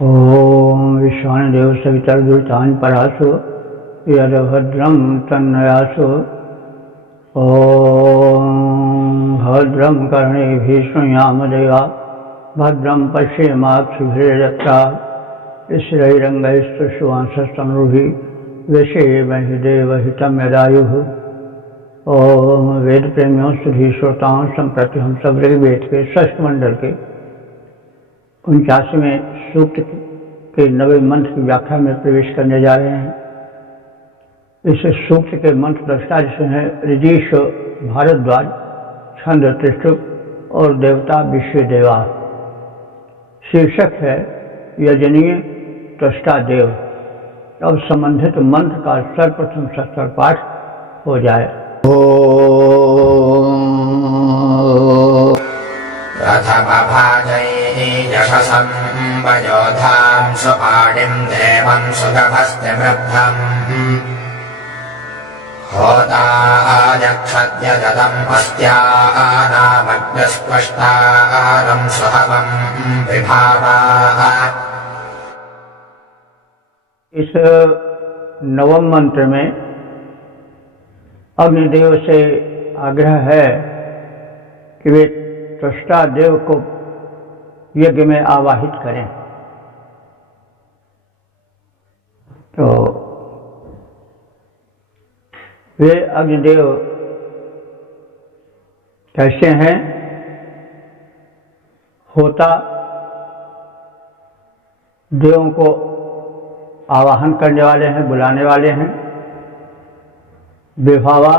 ॐ विश्वाणदेव सवितर्दुतान् परासु यद्भद्रं तन्नयासु। ॐ भद्रं कर्णेभिः शृणुयामदेवा भद्रं पश्येमाक्षिभिर्यत्रा स्थिरैरङ्गैस्तुष्टुवांसस्तनूभिः व्यसेमहि देवहितं यदायुः। ॐ वेद प्रेमियों सुधी श्रोताओं संप्रति हम सब ऋग्वेद के षष्ठ मंडल के 49वें सूक्त के 90वें मंत्र की व्याख्या में प्रवेश करने जा रहे हैं। इस सूक्त के मंत्र दृष्टा जिसमें है ऋजीश भारद्वाज, छंद त्रिष्टुप और देवता विश्वदेवा। शीर्षक है यजनीय त्वष्टा देव। अब संबंधित मंत्र का सर्वप्रथम सस्तर पाठ हो जाए। यशसं वयोधां सुपाणिं देवं सुगभस्तिवृद्धम् होतायक्षद्यजदं पस्त्यानामग्निस्त्वष्टारं सुहवं विभावा। इस नवम मंत्र में अग्निदेव से आग्रह है कि वे त्वष्टा देव को यज्ञ में आवाहित करें। तो वे अग्निदेव कैसे हैं? होता देवों को आवाहन करने वाले हैं, बुलाने वाले हैं। विभावा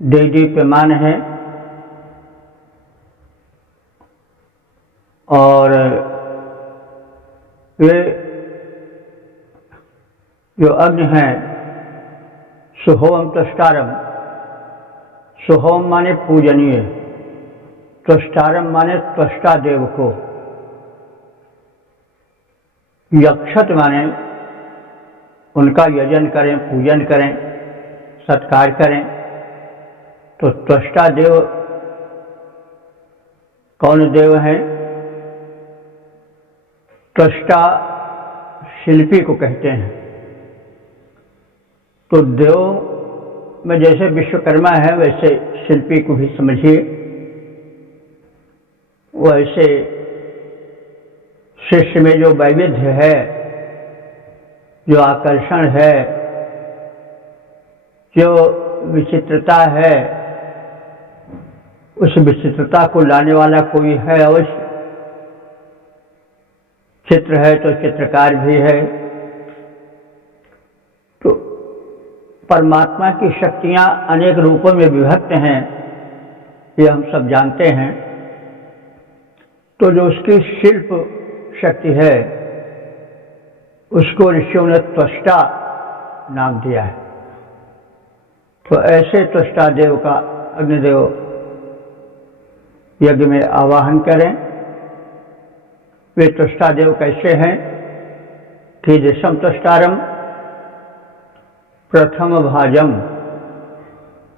देदीप्यमान है और वे जो अग्नि हैं सुहोम त्वष्टारम। सुहोम माने पूजनीय, त्वष्टारम माने त्वष्टा देव को, यक्षत माने उनका यजन करें, पूजन करें, सत्कार करें। तो त्वष्टा देव कौन देव हैं? त्वष्टा शिल्पी को कहते हैं। तो देव में जैसे विश्वकर्मा है वैसे शिल्पी को भी समझिए। वैसे शिष्य में जो वैविध्य है, जो आकर्षण है, जो विचित्रता है, उस विचित्रता को लाने वाला कोई है अवश्य। चित्र है तो चित्रकार भी है। तो परमात्मा की शक्तियां अनेक रूपों में विभक्त हैं, ये हम सब जानते हैं। तो जो उसकी शिल्प शक्ति है उसको ऋषियों ने त्वष्टा नाम दिया है। तो ऐसे त्वष्टा देव का अग्निदेव यज्ञ में आवाहन करें। वे त्वष्टा देव कैसे हैं? कि दिशम त्वष्टारम प्रथम भाजम।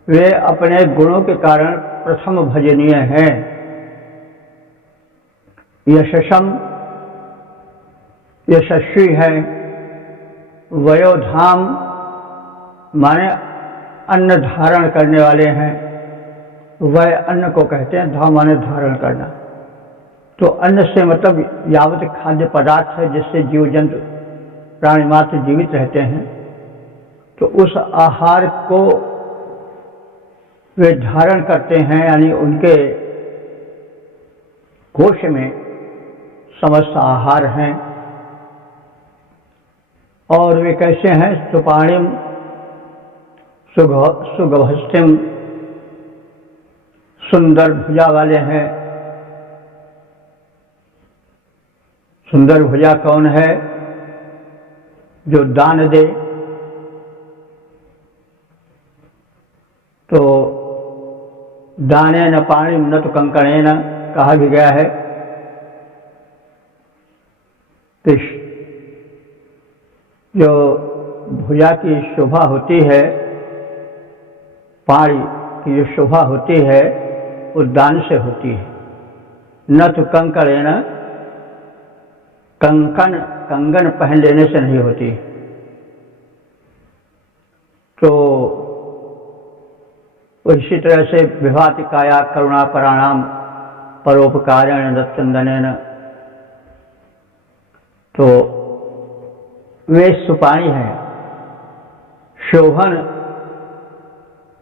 वे अपने गुणों के कारण प्रथम भजनीय हैं। यशसम यशस्वी है। वयोधाम माने अन्न धारण करने वाले हैं। वय अन्न को कहते हैं, धाम माने धारण करना। तो अन्न से मतलब यावत खाद्य पदार्थ है जिससे जीव जंतु प्राणी मात्र जीवित रहते हैं। तो उस आहार को वे धारण करते हैं, यानी उनके कोश में समस्त आहार हैं। और वे कैसे हैं? सुपाणिम सुगभस्तिम, सुंदर भुजा वाले हैं। सुंदर भुजा कौन है? जो दान दे। तो दाने न पाणी न तो कंकणे न कहा भी गया है। तो जो भुजा की शोभा होती है, पाणी की जो शोभा होती है वो दान से होती है। न तो कंकणेन कंगन पहन लेने से नहीं होती। तो इसी तरह से विभाति काया करुणा पराणाम परोपकारेण दत्तचंदनेन, तो वे सुपाणी हैं, शोभन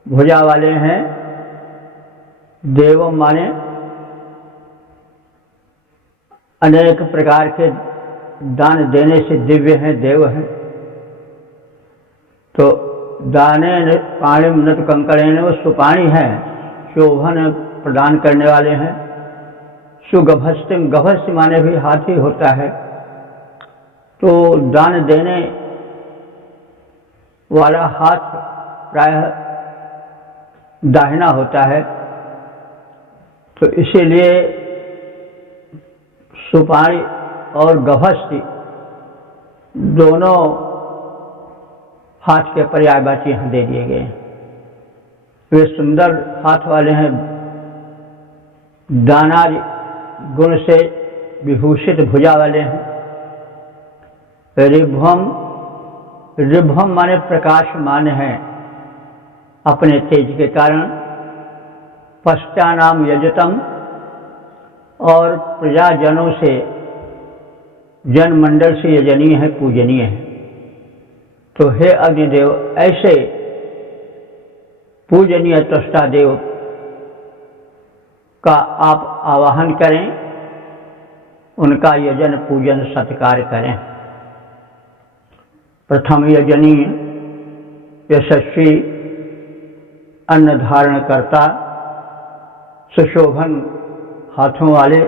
भुजा वाले हैं। देवम माने अनेक प्रकार के दान देने से दिव्य हैं, देव हैं। तो दाने पाणिम नत कंकड़ेन, वो सुपाणी हैं, शोभन प्रदान करने वाले हैं। सुगभस्तिम, गभस्य माने भी हाथी होता है। तो दान देने वाला हाथ प्रायः दाहिना होता है, तो इसीलिए सुपाणी और गभस्ति दोनों हाथ के पर्यायवाची यहाँ दे दिए गए। वे सुंदर हाथ वाले हैं, दानादि गुण से विभूषित भुजा वाले हैं। ऋभम माने प्रकाशमान है अपने तेज के कारण। पश्चानाम यजतम, और प्रजाजनों से, जनमंडल से यजनीय है, पूजनीय है। तो हे अग्निदेव, ऐसे पूजनीय त्वष्टा देव का आप आवाहन करें, उनका यजन पूजन सत्कार करें। प्रथम यजनीय यशस्वी अन्न धारण करता, सुशोभन हाथों वाले,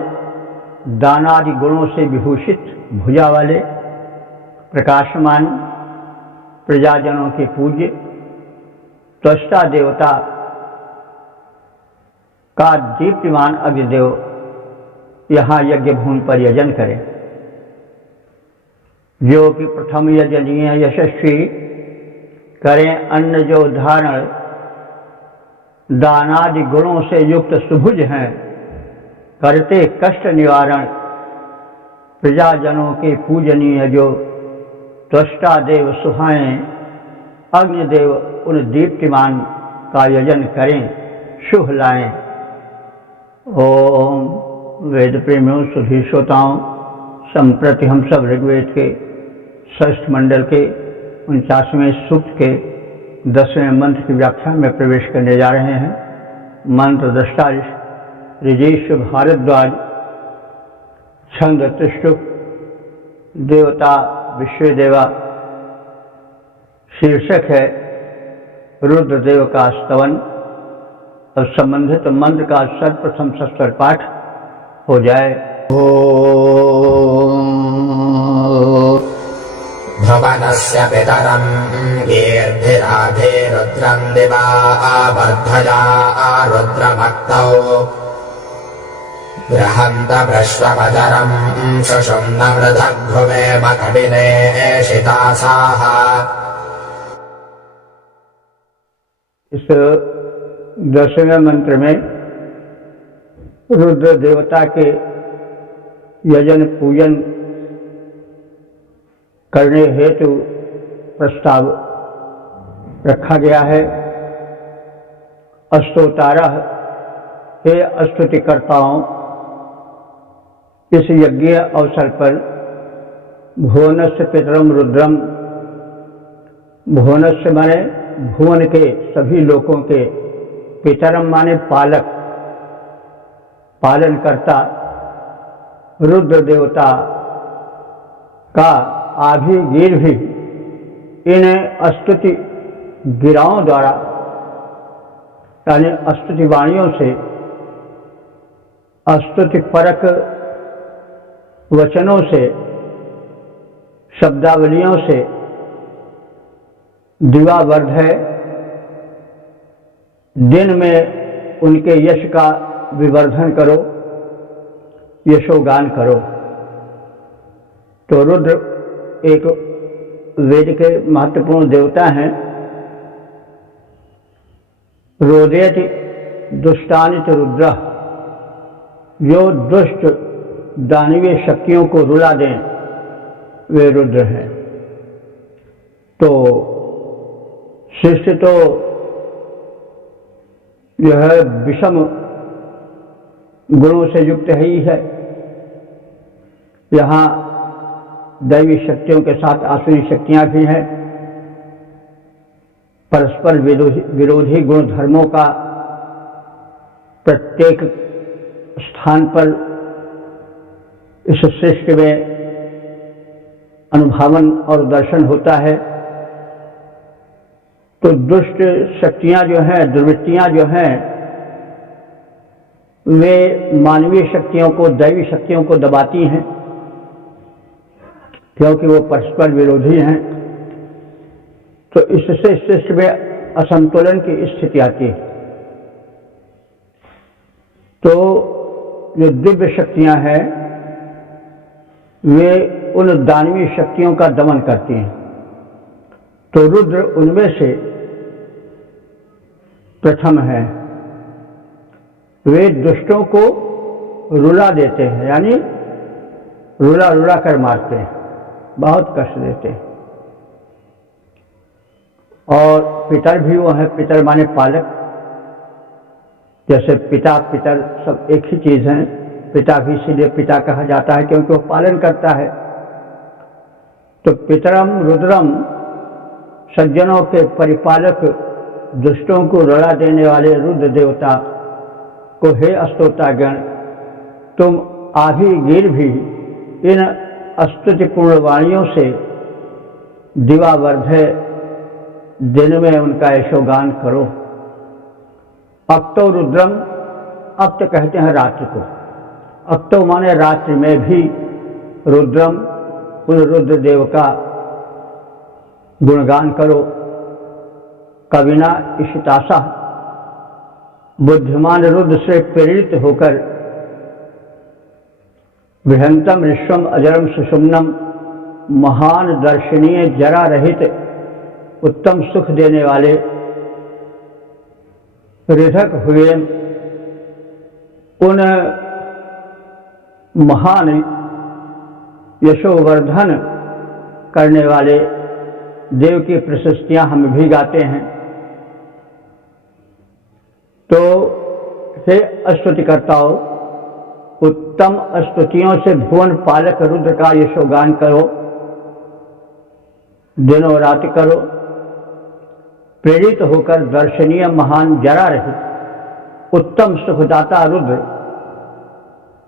दानादि गुणों से विभूषित भुजा वाले, प्रकाशमान, प्रजाजनों के पूज्य, त्वष्टा देवता का दीप्तिमान अग्निदेव यहाँ यज्ञ भूमि पर यजन करें। जो कि प्रथम यजनीय यशस्वी करें अन्न जो धारण, दानादि गुणों से युक्त सुभुज हैं, करते कष्ट निवारण, प्रजाजनों के पूजनीय जो त्वष्टा देव सुहाएं अग्निदेव, उन दीप्तिमान का यजन करें, शुभ लाएं। ओम वेद प्रेमियों, सुधी श्रोताओं, संप्रति हम सब ऋग्वेद के षष्ठ मंडल के 49वें सूक्त के 10वें मंत्र की व्याख्या में प्रवेश करने जा रहे हैं। मंत्र दृष्टा ऋजीश भारद्वाज, छंद त्रिष्टुप, देवता विश्वदेवा, शीर्षक है रुद्रदेव का स्तवन। और संबंधित मंत्र का सर्वप्रथम सस्वर पाठ हो जाए। भवनस्य पितरं गीर्भिराधे रुद्रं दिवा वर्धया रुद्रभक्तौ गृहन्त वृश्वपजरं सुषुम्नमृधग्भुवे मकविने शितासाः। इस 10वें मंत्र में रुद्र देवता के यजन पूजन करने हेतु प्रस्ताव रखा गया है। अस्तोतारः, हे स्तुतिकर्ताओं, इस यज्ञ अवसर पर भुवनस्य पितरम रुद्रम, भुवनस्य माने भुवन के सभी लोकों के, पितरम माने पालक, पालन करता, रुद्र देवता का आभि गिर भी इन स्तुति गिराओं द्वारा, यानी स्तुति वाणियों से, स्तुति परक वचनों से, शब्दावलियों से दिवावर्ध है। दिन में उनके यश का विवर्धन करो, यशोगान करो। तो रुद्र एक वेद के महत्वपूर्ण देवता हैं। रोदेति दुष्टानित रुद्र, जो दुष्ट दानवीय शक्तियों को रुला दें, वे रुद्र हैं। तो सृष्टि तो यह विषम गुणों से युक्त ही है। यहाँ दैवी शक्तियों के साथ आसुरी शक्तियां भी हैं। परस्पर विरोधी गुण धर्मों का प्रत्येक स्थान पर इस सृष्टि में अनुभवन और दर्शन होता है। तो दुष्ट शक्तियां जो हैं, दुर्वृत्तियां जो हैं, वे मानवीय शक्तियों को, दैवी शक्तियों को दबाती हैं, क्योंकि वो परस्पर विरोधी हैं। तो इससे सृष्टि में असंतुलन की स्थिति आती है। तो जो दिव्य शक्तियां हैं वे उन दानवीय शक्तियों का दमन करती हैं। तो रुद्र उनमें से प्रथम है। वे दुष्टों को रुला देते हैं, यानी रुला रुला कर मारते हैं, बहुत कष्ट देते हैं। और पितर भी वो है, पितर माने पालक। जैसे पिता पितर सब एक ही चीज है। पिता भी इसीलिए पिता कहा जाता है क्योंकि वो पालन करता है। तो पितरम रुद्रम, सज्जनों के परिपालक, दुष्टों को रुला देने वाले रुद्र देवता को हे स्तोत्रगण, तुम आभी गिर भी इन स्तुतिपूर्ण वाणियों से दिवावर्धे दिन में उनका यशोगान करो। अक्तो रुद्रम, अक्त कहते हैं रात्रि को। अक्तो माने रात्रि में भी रुद्रम, उन रुद्र देव का गुणगान करो। कविना इशितासा, बुद्धिमान रुद्र से प्रेरित होकर बृहंतम विश्वम अजरम सुषुम्नम, महान दर्शनीय जरा रहित उत्तम सुख देने वाले हृदक हुए उन महान यशोवर्धन करने वाले देव की प्रशस्तियां हम भी गाते हैं। तो हे स्तुतिकर्ताओं, उत्तम स्तुतियों से भुवन पालक रुद्र का यशोगान करो, दिनों रात करो। प्रेरित होकर दर्शनीय महान जरा रहित उत्तम सुखदाता रुद्र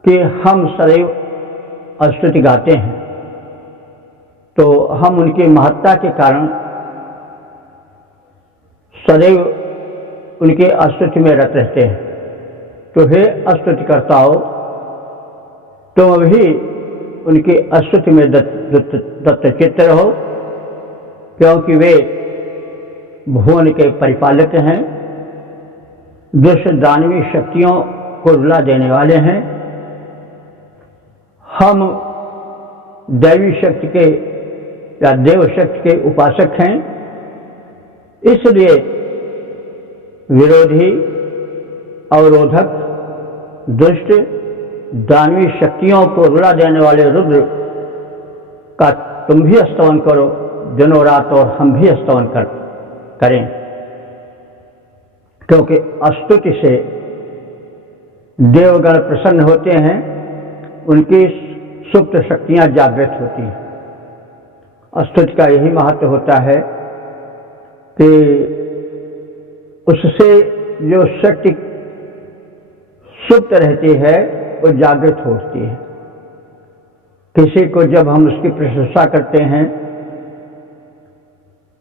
कि हम सदैव स्तुति गाते हैं। तो हम उनकी महत्ता के कारण सदैव उनके स्तुति में रत रहते हैं। तो हे स्तुतिकर्ताओं, तुम भी उनकी स्तुति में दत्तचित्त रहो, क्योंकि वे भुवन के परिपालक हैं, दुष्ट दानवी शक्तियों को रुला देने वाले हैं। हम दैवी शक्ति के या देव शक्ति के उपासक हैं, इसलिए विरोधी, अवरोधक, दुष्ट दानवी शक्तियों को रुला देने वाले रुद्र का तुम भी स्तवन करो दिनों रात, और हम भी स्तवन करें, क्योंकि स्तुति से देवगण प्रसन्न होते हैं, उनकी सुप्त शक्तियां जागृत होती हैं। स्तुति का यही महत्व होता है कि उससे जो शक्ति सुप्त रहती है वो जागृत होती है। किसी को जब हम उसकी प्रशंसा करते हैं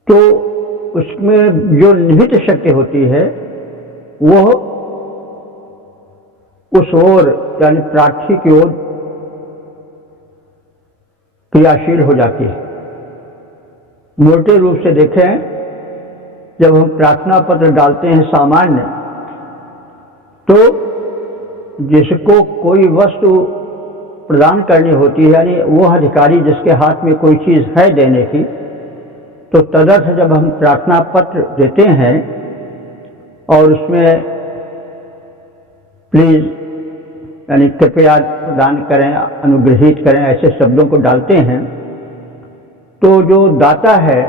तो उसमें जो निहित शक्ति होती है वह उस ओर यानी प्रार्थी की ओर क्रियाशील हो जाती है। मोटे रूप से देखें, जब हम प्रार्थना पत्र डालते हैं सामान्य, तो जिसको कोई वस्तु प्रदान करनी होती है, यानी वह अधिकारी जिसके हाथ में कोई चीज है देने की, तो तदर्थ जब हम प्रार्थना पत्र देते हैं और उसमें प्लीज यानी कृपया प्रदान करें, अनुग्रहित करें, ऐसे शब्दों को डालते हैं, तो जो दाता है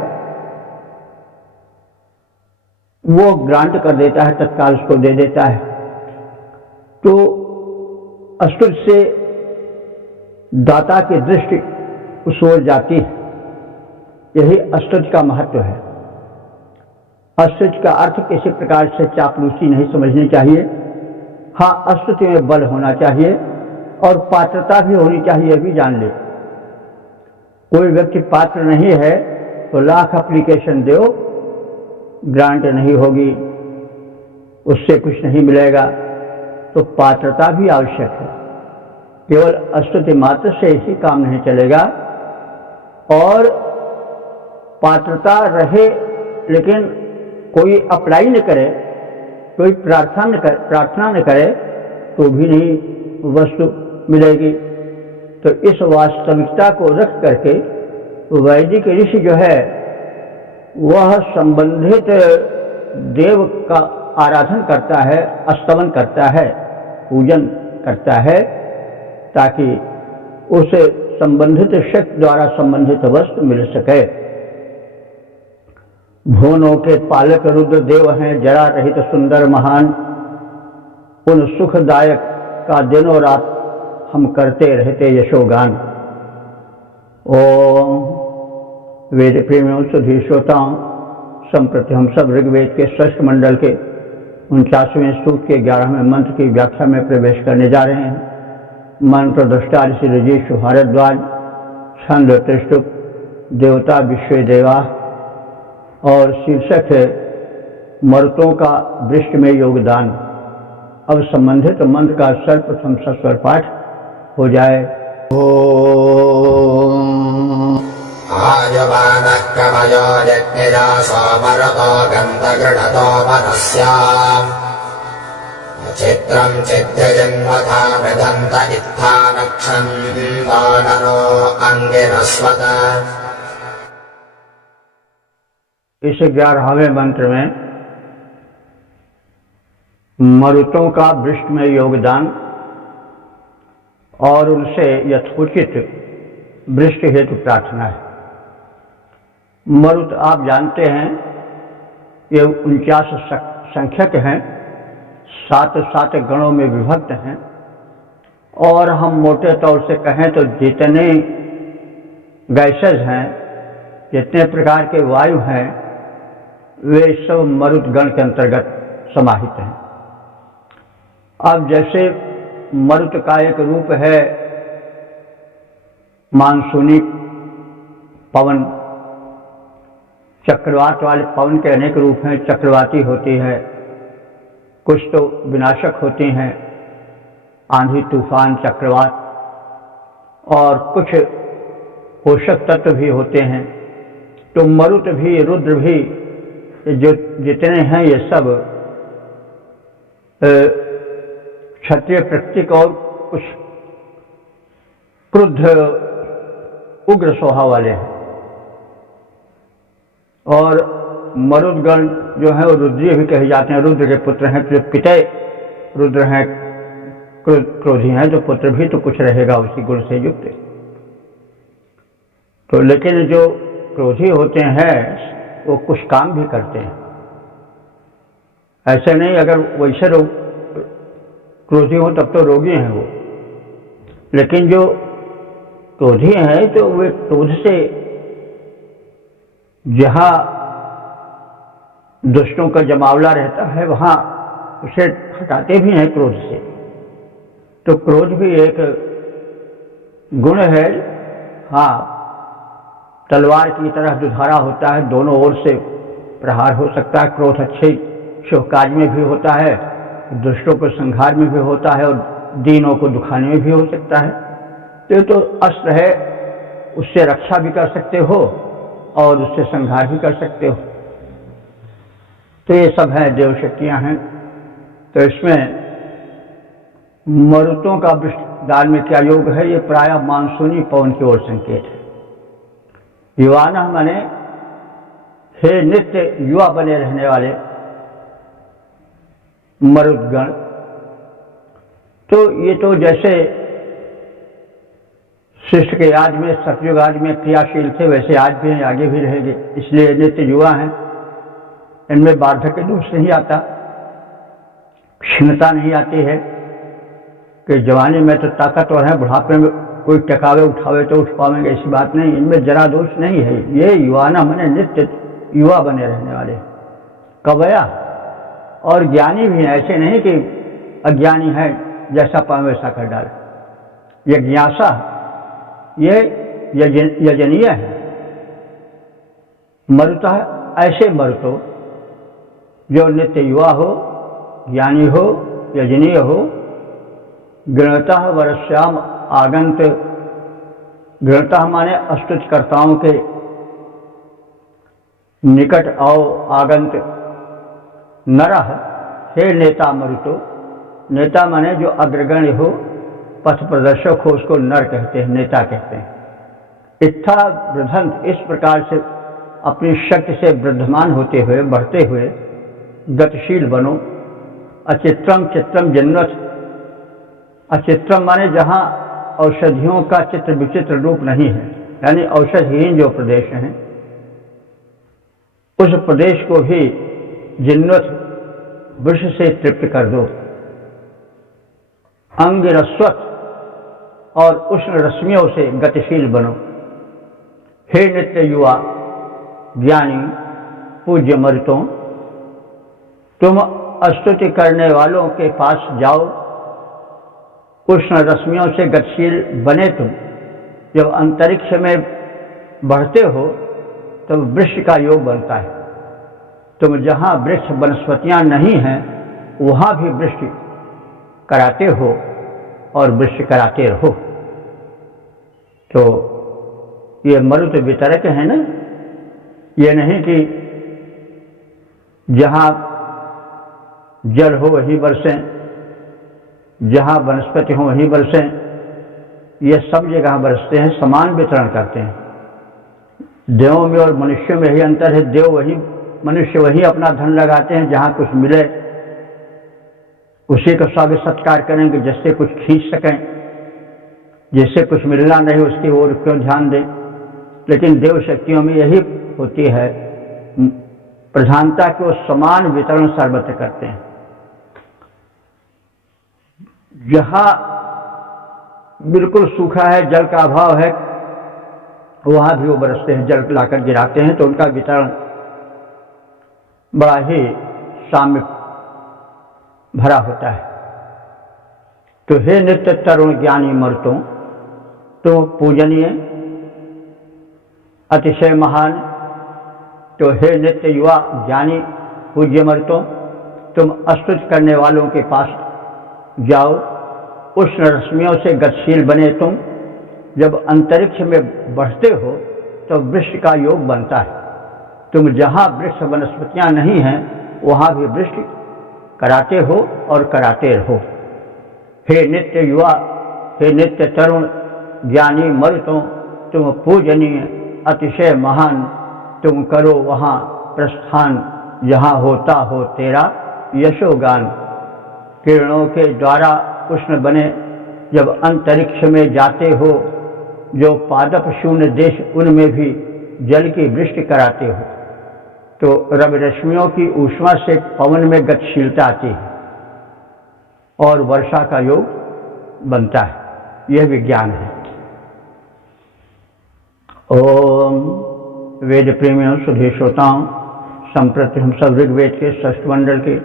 वो ग्रांट कर देता है, तत्काल उसको दे देता है। तो अस्तुत से दाता की दृष्टि उस ओर जाती है। यही अस्तुत का महत्व है। अस्तुत का अर्थ किसी प्रकार से चापलूसी नहीं समझनी चाहिए। हाँ, अस्तुति में बल होना चाहिए और पात्रता भी होनी चाहिए, भी जान ले। कोई व्यक्ति पात्र नहीं है तो लाख एप्लीकेशन दो, ग्रांट नहीं होगी, उससे कुछ नहीं मिलेगा। तो पात्रता भी आवश्यक है। केवल अस्तुति मात्र से इसी काम नहीं चलेगा। और पात्रता रहे लेकिन कोई अप्लाई न करे, कोई प्रार्थना न करे तो भी नहीं वस्तु मिलेगी। तो इस वास्तविकता को रख करके वैदिक ऋषि जो है वह संबंधित देव का आराधन करता है, स्तवन करता है, पूजन करता है, ताकि उसे संबंधित शक्ति द्वारा संबंधित वस्तु मिल सके। भुवनों के पालक रुद्र देव हैं, जरा रहित सुंदर महान। उन सुखदायक का दिनों रात हम करते रहते यशोगान। ओम वेद प्रेमियों सुधी श्रोताओं, संप्रति हम सब ऋग्वेद के षष्ठ मंडल के 49वें सूक्त के 11वें मंत्र की व्याख्या में प्रवेश करने जा रहे हैं। मंत्र दृष्टा ऋषि ऋजीश भारद्वाज, छंद त्रिष्टुप, देवता विश्व देवा और शीर्षक है मरुतों का वृक्ष में योगदान। अब संबंधित मंत्र का सर्वप्रथम सस्वर पाठ हो जाए। ओम आयवानः कवयो यज्ञजासो मरुतो गन्धगृणतो मनस्याम् चित्रम् चिद्यजन्मथा मृदन्त इत्थानक्षन्तो नरो अङ्गिरस्वत। इस 11वें मंत्र में मरुतों का वृक्ष में योगदान और उनसे यथोचित वृष्टि हेतु प्रार्थना है। मरुत आप जानते हैं ये 49 संख्यक हैं, 7 गणों में विभक्त हैं। और हम मोटे तौर से कहें तो जितने गैसेज हैं, जितने प्रकार के वायु हैं, वे सब मरुत गण के अंतर्गत समाहित हैं। अब जैसे मरुत का एक रूप है मानसूनी पवन, चक्रवात वाले पवन के अनेक रूप हैं। चक्रवाती होती है, कुछ तो विनाशक होती हैं, आंधी तूफान चक्रवात, और कुछ पोषक तत्व भी होते हैं। तो मरुत भी, रुद्र भी, जो जितने हैं ये सब क्षत्रिय प्रकृति और कुछ क्रुद्ध उग्र स्वभाव वाले हैं। और मरुदगण जो है वो रुद्रीय भी कहे जाते हैं, रुद्र के पुत्र हैं। जो पितय रुद्र हैं, क्रोधी हैं, जो पुत्र भी तो कुछ रहेगा उसी गुण से युक्त। तो लेकिन जो क्रोधी होते हैं वो कुछ काम भी करते हैं। ऐसे नहीं अगर वैसे क्रोधी हो तब तो रोगी हैं वो। लेकिन जो क्रोधी हैं तो वे क्रोध से जहाँ दुष्टों का जमावला रहता है वहाँ उसे हटाते भी हैं क्रोध से। तो क्रोध भी एक गुण है। हाँ, तलवार की तरह दुधारा होता है, दोनों ओर से प्रहार हो सकता है। क्रोध अच्छे शुभ कार्य में भी होता है, दुष्टों को संहार में भी होता है, और दीनों को दुखाने में भी हो सकता है। तो अस्त्र है, उससे रक्षा भी कर सकते हो और उससे संहार भी कर सकते हो। तो ये सब है, देव शक्तियाँ हैं। तो इसमें मरुतों का दान में क्या योग है, ये प्रायः मानसूनी पवन की ओर संकेत है। युवाना माने हे नित्य युवा बने रहने वाले मरुदगण। तो ये तो जैसे शिष्ट के आज में सतयुग आज में क्रियाशील थे, वैसे आज भी हैं, आगे भी रहेंगे। इसलिए नित्य युवा हैं, इनमें वार्धक्य दोष नहीं आता, क्षीणता नहीं आती है कि जवानी में तो ताकतवर है, बुढ़ापे में कोई टकावे उठावे तो उठ पाएंगे, ऐसी बात नहीं। इनमें जरा दोष नहीं है। ये युवाना मने नित्य युवा बने रहने वाले कवया और ज्ञानी भी हैं। ऐसे नहीं कि अज्ञानी है, जैसा पाए वैसा कर डाले। यज्ञासा ये यजनीय है। मरुतः ऐसे मरुतो जो नित्य युवा हो, ज्ञानी हो, यजनीय हो। गृणतः वर्ष्याम आगंत, गृणतः माने अस्तुतिकर्ताओं के निकट आओ आगंत। नरः हे नेता मरुतो, नेता माने जो अग्रगण्य हो, पथ प्रदर्शक हो, उसको नर कहते हैं, नेता कहते हैं। इत्था वृद्धंत, इस प्रकार से अपनी शक्ति से वृद्धमान होते हुए, बढ़ते हुए गतिशील बनो। अचित्रम चित्रम जन्नत, अचित्रम माने जहाँ औषधियों का चित्र विचित्र रूप नहीं है, यानी औषधिहीन जो प्रदेश हैं, उस प्रदेश को भी जिन्नत विष से तृप्त कर दो। अंग रस्वत और उष्ण रश्मियों से गतिशील बनो। हे नित्य युवा, ज्ञानी, पूज्य मरुतों, तुम स्तुति करने वालों के पास जाओ। उष्ण रश्मियों से गतिशील बने तुम। जब अंतरिक्ष में बढ़ते हो तब वृक्ष का योग बनता है। तुम जहाँ वृक्ष वनस्पतियाँ नहीं हैं वहाँ भी वृक्ष कराते हो और वृक्ष कराते रहो। तो ये मरुत वितरक है ना, ये नहीं कि जहाँ जल हो वहीं बरसें, जहाँ वनस्पति हो वहीं बरसें। ये सब जगह बरसते हैं, समान वितरण करते हैं। देवों में और मनुष्यों में ही अंतर है। देव वही, मनुष्य वही अपना धन लगाते हैं, जहाँ कुछ मिले उसी का स्वागत सत्कार करेंगे, जिससे कुछ खींच सकें। जिससे कुछ मिलना नहीं उसकी ओर क्यों ध्यान दें। लेकिन देव शक्तियों में यही होती है प्रधानता को समान वितरण सर्वत्र करते हैं। जहाँ बिल्कुल सूखा है, जल का अभाव है, वहाँ भी वो बरसते हैं, जल लाकर गिराते हैं, तो उनका वितरण बड़ा ही साम्य भरा होता है। तो हे नित्य तरुण ज्ञानी मरुतों, तुम पूजनीय, अतिशय महान। तो हे नित्य युवा, ज्ञानी, पूज्य मरुतों, तुम स्तुति करने वालों के पास जाओ। उष्ण रश्मियों से गतिशील बने तुम। जब अंतरिक्ष में बढ़ते हो तो वृक्ष का योग बनता है। तुम जहाँ वृक्ष वनस्पतियाँ नहीं हैं वहाँ भी वृक्ष कराते हो और कराते रहो। हे नित्य युवा, हे नित्य तरुण ज्ञानी मरुतों, तुम पूजनीय, अतिशय महान। तुम करो वहाँ प्रस्थान जहाँ होता हो तेरा यशोगान। किरणों के द्वारा उष्ण बने जब अंतरिक्ष में जाते हो, जो पादप शून्य देश उनमें भी जल की वृष्टि कराते हो, तो रवि रश्मियों की ऊष्मा से पवन में गतिशीलता आती है और वर्षा का योग बनता है। यह विज्ञान है। ओम वेद प्रेमियों, सुधी श्रोताओं, संप्रति हम सब ऋग्वेद के षष्ठ मंडल के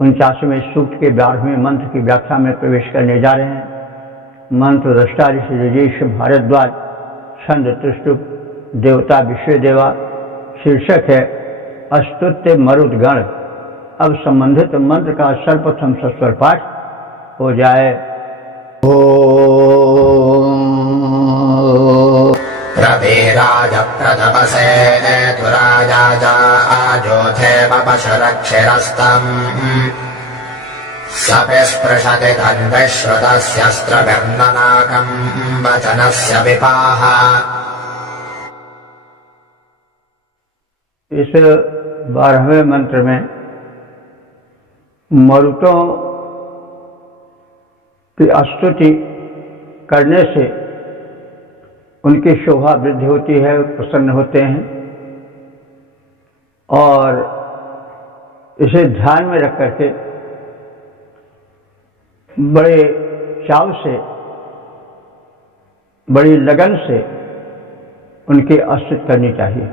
49वें सूक्त के 12वें मंत्र की व्याख्या में प्रवेश करने जा रहे हैं। मंत्र दृष्टा ऋषि ऋजीश भारद्वाज, छंद त्रिष्टुप, देवता विश्वदेवा। शीर्षक है अस्तुत्य मरुदगण। अब संबंधित मंत्र का सर्वप्रथम सस्वर पाठ हो जाए। रविराज प्रतपसे तुराजा आजोथे पशुरक्षिरस्तम् सपिस्पृशति तन्विश्रुतस्यस्त्रभिर्ननाकम् वचनस्य विपाः। इस 12वें मंत्र में मरुतों की स्तुति करने से उनकी शोभा वृद्धि होती है, प्रसन्न होते हैं। और इसे ध्यान में रख करके बड़े चाव से, बड़ी लगन से उनकी स्तुति करनी चाहिए।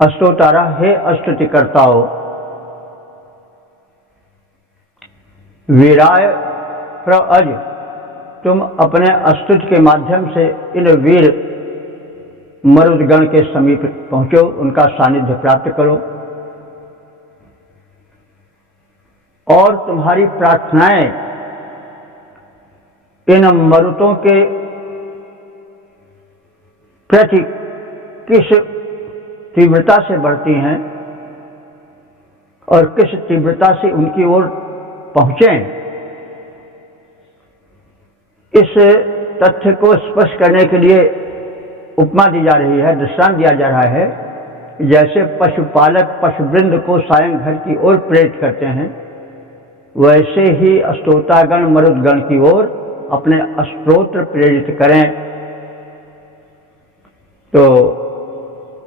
अस्तोतारा, हे स्तुति करताओ, वीराय प्रअज, तुम अपने स्तुति के माध्यम से इन वीर मरुदगण के समीप पहुंचो, उनका सानिध्य प्राप्त करो और तुम्हारी प्रार्थनाएं इन मरुतों के प्रति किस तीव्रता से बढ़ती हैं और किस तीव्रता से उनकी ओर पहुंचे, इस तथ्य को स्पष्ट करने के लिए उपमा दी जा रही है, दृष्टांत दिया जा रहा है। जैसे पशुपालक पशुवृंद को सायं घर की ओर प्रेरित करते हैं, वैसे ही स्तोतागण मरुदगण की ओर अपने स्तोत्र प्रेरित करें। तो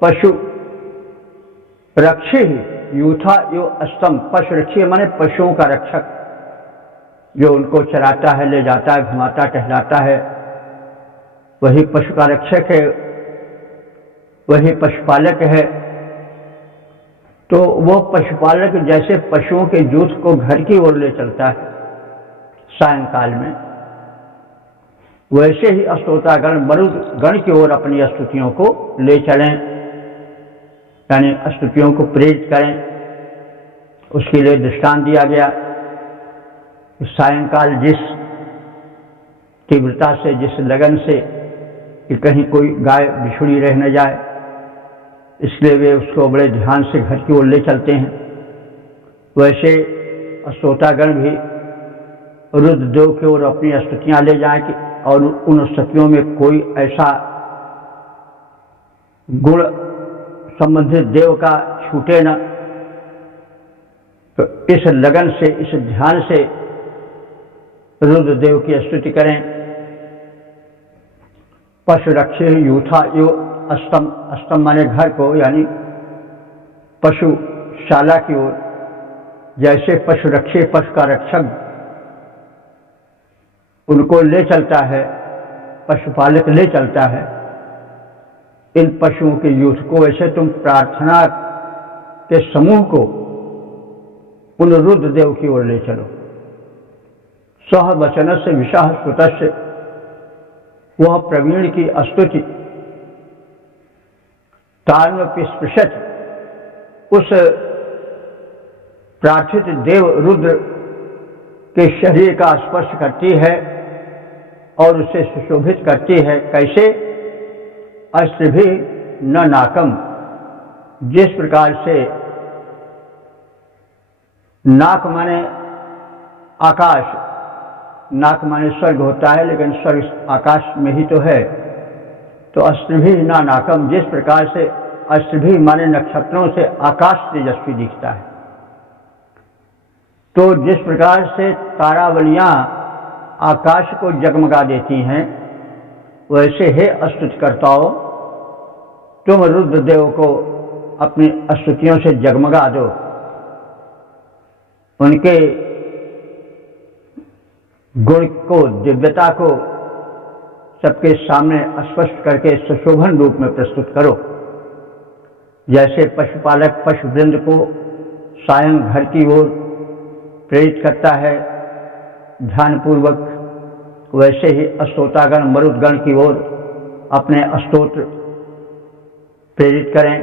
पशु रक्षी यूथा यो अस्तम, पशु रक्षी माने पशुओं का रक्षक, जो उनको चराता है, ले जाता है, घुमाता टहलाता है, वही पशु का रक्षक है, वही पशुपालक है। तो वो पशुपालक जैसे पशुओं के जूथ को घर की ओर ले चलता है सायंकाल में, वैसे ही स्तोतागण मरुदगण की ओर अपनी स्तुतियों को ले चलें, यानी स्तुतियों को प्रेरित करें। उसके लिए दृष्टांत दिया गया। सायंकाल जिस तीव्रता से, जिस लगन से कि कहीं कोई गाय बिछुड़ी रह न जाए, इसलिए वे उसको बड़े ध्यान से घर की ओर ले चलते हैं, वैसे स्तोतागण भी रुद्रदेव की ओर अपनी स्तुतियां ले जाएं कि और उन स्तुतियों में कोई ऐसा गुण संबंधित देव का छूटे न। तो इस लगन से, इस ध्यान से रुद्रदेव की स्तुति करें। पशु रक्षे यूथा यो अस्तम, अस्तम माने घर को, यानी पशुशाला की ओर। जैसे पशु रक्षे, पशु का रक्षक उनको ले चलता है, पशुपालक ले चलता है इन पशुओं के यूथ को, वैसे तुम प्रार्थना के समूह को उन रुद्रदेव की ओर ले चलो। सह वचन से विशाह श्रुतस्य, वह प्रवीण की स्तुति तार्मपि स्पृशत, उस प्रार्थित देव रुद्र के शरीर का स्पर्श करती है और उसे सुशोभित करती है। कैसे? अस्त्र भी न नाकम, जिस प्रकार से नाक माने आकाश, नाक माने स्वर्ग होता है, लेकिन स्वर्ग आकाश में ही तो है। तो अस्त्र भी न नाकम, जिस प्रकार से अस्त्र भी माने नक्षत्रों से आकाश तेजस्वी दिखता है, तो जिस प्रकार से तारावलियां आकाश को जगमगा देती हैं, वैसे हे स्तुतिकर्ताओं, तुम रुद्रदेव को अपनी स्तुतियों से जगमगा दो, उनके गुण को, दिव्यता को सबके सामने स्पष्ट करके सुशोभन रूप में प्रस्तुत करो। जैसे पशुपालक पशुवृंद को सायं घर की ओर प्रेरित करता है ध्यानपूर्वक, वैसे ही स्तोतागण मरुदगण की ओर अपने स्तोत्र प्रेरित करें।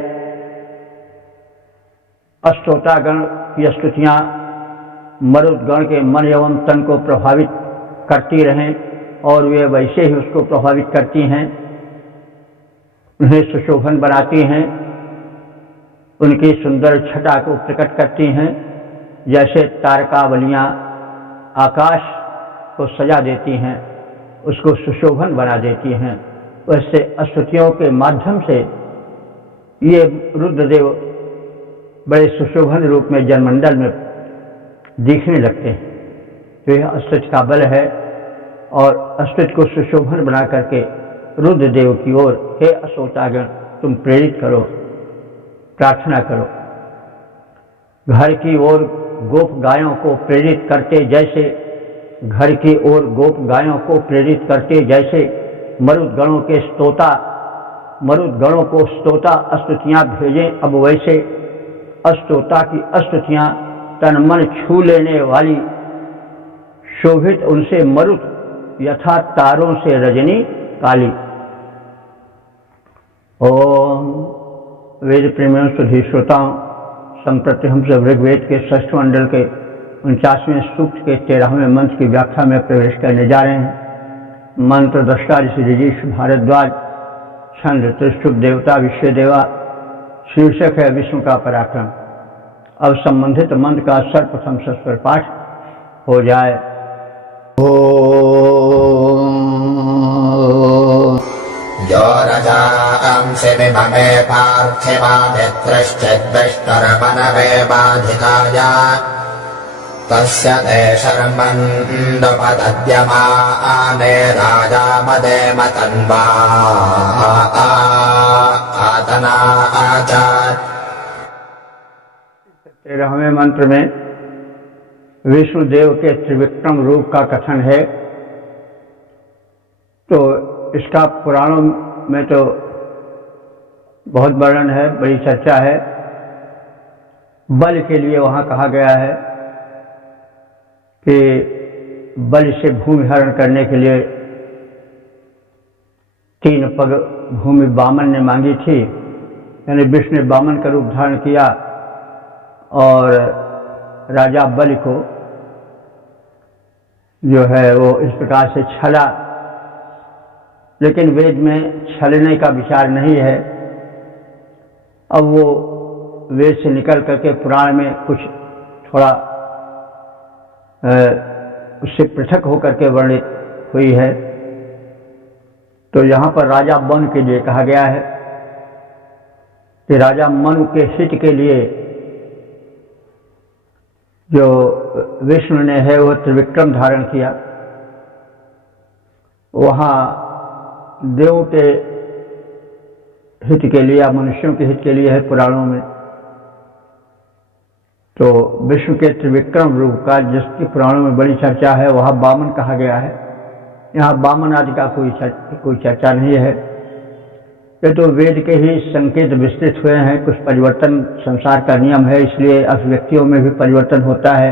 स्तोतागण की स्तुतियां मरुदगण के मन एवं तन को प्रभावित करती रहें और वे वैसे ही उसको प्रभावित करती हैं, उन्हें सुशोभन बनाती हैं, उनकी सुंदर छटा को प्रकट करती हैं। जैसे तारकावलियां आकाश को सजा देती हैं, उसको सुशोभन बना देती हैं, वैसे स्तुतियों के माध्यम से ये रुद्रदेव बड़े सुशोभन रूप में जनमंडल में दिखने लगते हैं। तो यह स्तुति का बल है और अस्तित्व को सुशोभन बना करके रुद्रदेव की ओर, हे असोतागण, तुम प्रेरित करो, प्रार्थना करो। घर की ओर गोप गायों को प्रेरित करते जैसे, घर की ओर गोप गायों को प्रेरित करते जैसे मरुदगणों को स्तोता स्तुतियाँ भेजें, अब वैसे अस्तोता की स्तुतियाँ तन मन छू लेने वाली, शोभित उनसे मरुत यथा तारों से रजनी काली। ओम वेद प्रेमियों सुधी श्रोताओं, संप्रति हम सब ऋग्वेद के 6ठ मंडल के 49वें सूक्त के 13वें मंत्र की व्याख्या में प्रवेश करने जा रहे हैं। मंत्र दृष्टा ऋषि ऋजीश भारद्वाज, छंद त्रिशुभ देवता विश्वदेवा, शीर्षक है विष्णु का पराक्रम। अब संबंधित मंत्र का सर्वप्रथम सस्वर पाठ हो जाए। यो रजांसि विममे पार्थिवामित्रश्चिद्विष्णुरमनवे बाधिकाय तस्य ते शर्मन्दुपदद्यमाने राजा मदे मतन्वा आतनाच। 13वें मंत्र में विष्णुदेव के त्रिविक्रम रूप का कथन है। तो इसका पुराणों में तो बहुत वर्णन है, बड़ी चर्चा है। बल के लिए वहाँ कहा गया है कि बल से भूमि हरण करने के लिए 3 पग भूमि वामन ने मांगी थी, यानी विष्णु ने वामन का रूप धारण किया और राजा बलि को जो है वो इस प्रकार से छला। लेकिन वेद में छलने का विचार नहीं है। अब वो वेद से निकल करके पुराण में कुछ थोड़ा उससे पृथक होकर के वर्णित हुई है। तो यहाँ पर राजा मनु के लिए कहा गया है कि राजा मनु के हित के लिए जो विष्णु ने है वो त्रिविक्रम धारण किया। वहाँ देवों के हित के लिए या मनुष्यों के हित के लिए है पुराणों में। तो विष्णु के त्रिविक्रम रूप का जिसकी पुराणों में बड़ी चर्चा है, वहाँ वामन कहा गया है। यहाँ वामन आदि का कोई चर्चा नहीं है। ये तो वेद के ही संकेत विस्तृत हुए हैं। कुछ परिवर्तन संसार का नियम है, इसलिए अभिव्यक्तियों में भी परिवर्तन होता है,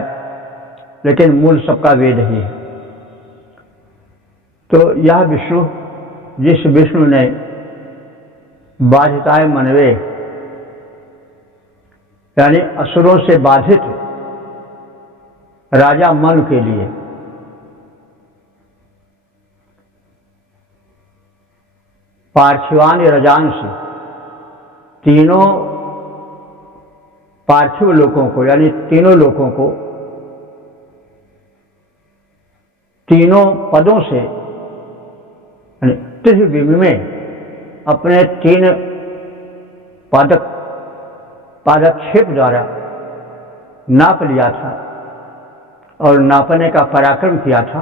लेकिन मूल सबका वेद ही है। तो यह विष्णु, जिस विष्णु ने बाधिताय मनवे यानी असुरों से बाधित राजा मनु के लिए पार्थिवान रजांश, तीनों पार्थिव लोगों को यानी तीनों लोगों को तीनों पदों से त्रिभुवि में अपने 3 पादक्षेप द्वारा नाप लिया था और नापने का पराक्रम किया था।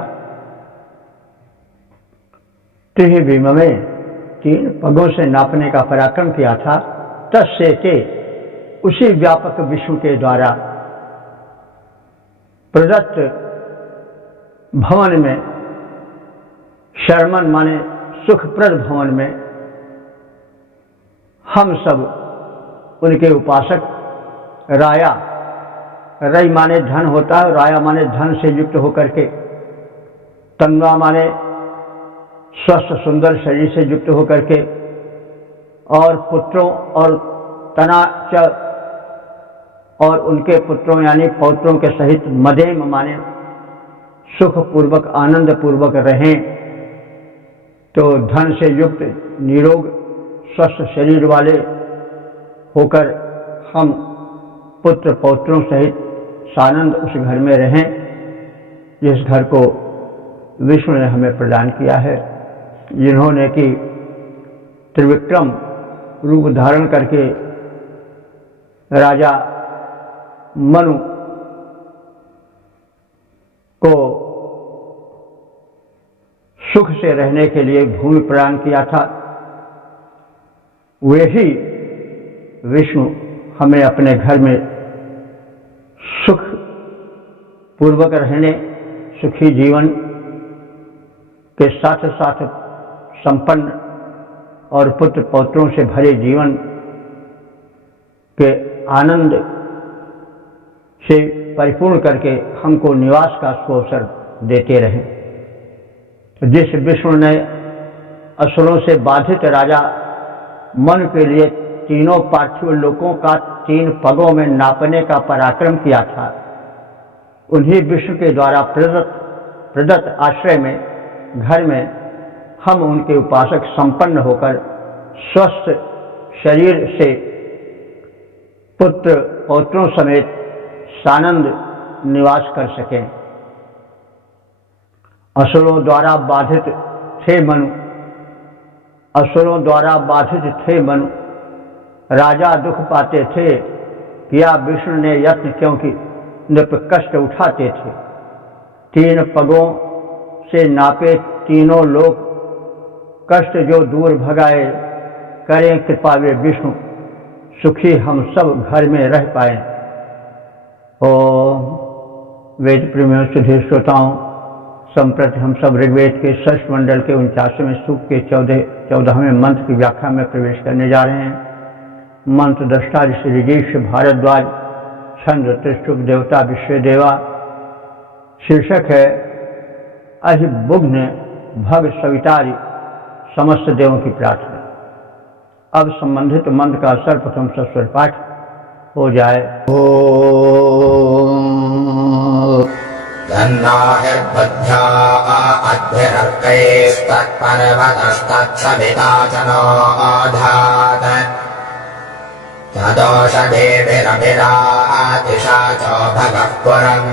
त्रिभुवि में 3 पगों से नापने का पराक्रम किया था। तस्य के उसी व्यापक विष्णु के द्वारा प्रदत्त भवन में, शर्मन माने सुखप्रद भवन में, हम सब उनके उपासक राया, रई माने धन होता है, राया माने धन से युक्त होकर के, तन्वा माने स्वस्थ सुंदर शरीर से युक्त होकर के, और पुत्रों और तनाच और उनके पुत्रों यानी पौत्रों के सहित मदेम माने सुख पूर्वक आनंद पूर्वक रहें। तो धन से युक्त निरोग स्वस्थ शरीर वाले होकर हम पुत्र पौत्रों सहित सानंद उस घर में रहें जिस घर को विष्णु ने हमें प्रदान किया है, जिन्होंने कि त्रिविक्रम रूप धारण करके राजा मनु को सुख से रहने के लिए भूमि प्रदान किया था, वे ही विष्णु हमें अपने घर में सुख पूर्वक रहने, सुखी जीवन के साथ साथ संपन्न और पुत्र पौत्रों से भरे जीवन के आनंद से परिपूर्ण करके हमको निवास का अवसर देते रहे। तो जिस विष्णु ने असुरों से बाधित राजा मन के लिए तीनों पार्थिव लोकों का 3 पगों में नापने का पराक्रम किया था, उन्हीं विष्णु के द्वारा प्रदत्त आश्रय में, घर में हम उनके उपासक संपन्न होकर स्वस्थ शरीर से पुत्र पौत्रों समेत सानंद निवास कर सकें। असुरों द्वारा बाधित थे मनु, राजा दुख पाते थे, किया विष्णु ने यत्न क्योंकि नृप कष्ट उठाते थे। 3 पगों से नापे तीनों लोग, कष्ट जो दूर भगाए, करें कृपा वे विष्णु, सुखी हम सब घर में रह पाए। ओम वेद प्रेमियों सुधीर श्रोताओं, संप्रति हम सब ऋग्वेद के 6 मंडल के 49वें सूक्त के 14वें मंत्र की व्याख्या में प्रवेश करने जा रहे हैं। मंत्र दृष्टा ऋषि ऋगीश भारद्वाज, छंद त्रिशुभ, देवता विश्वदेवा। शीर्षक है अहिबुघ्न भग सवितारी, समस्त देवों की प्रार्थना। अब संबंधित मंत्र का सर्वप्रथम सस्वर पाठ हो जाए। तन्नाहिर्बध्या अद्भिरर्कैस्तत्पर्वतस्तत्सविता च नो आधात् तदोषधेभिरभिरातिशा च भगः पुरं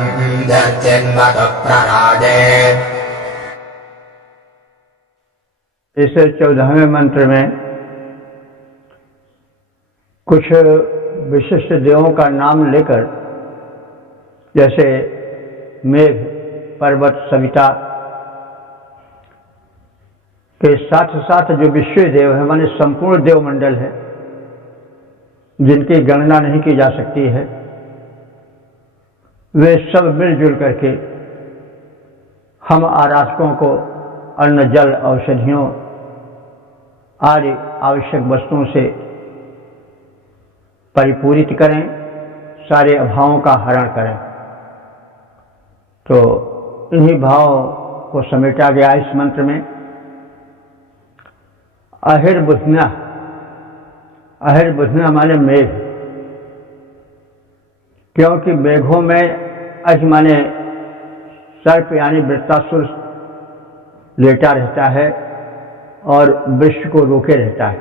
धर्चिन्वतु प्रराजे। इस 14वें मंत्र में कुछ विशिष्ट देवों का नाम लेकर, जैसे मेघ, पर्वत, सविता के साथ साथ जो विश्व देव है, माने संपूर्ण देवमंडल है, जिनकी गणना नहीं की जा सकती है, वे सब मिलजुल करके हम आराधकों को अन्न, जल, औषधियों आदि आवश्यक वस्तुओं से परिपूरित करें, सारे अभावों का हरण करें। तो इन्हीं भावों को समेटा गया इस मंत्र में। अहिर्बुधना माने मेघ, क्योंकि मेघों में अहि माने सर्प यानी वृत्तासुर लेटा रहता है और वृक्ष को रोके रहता है।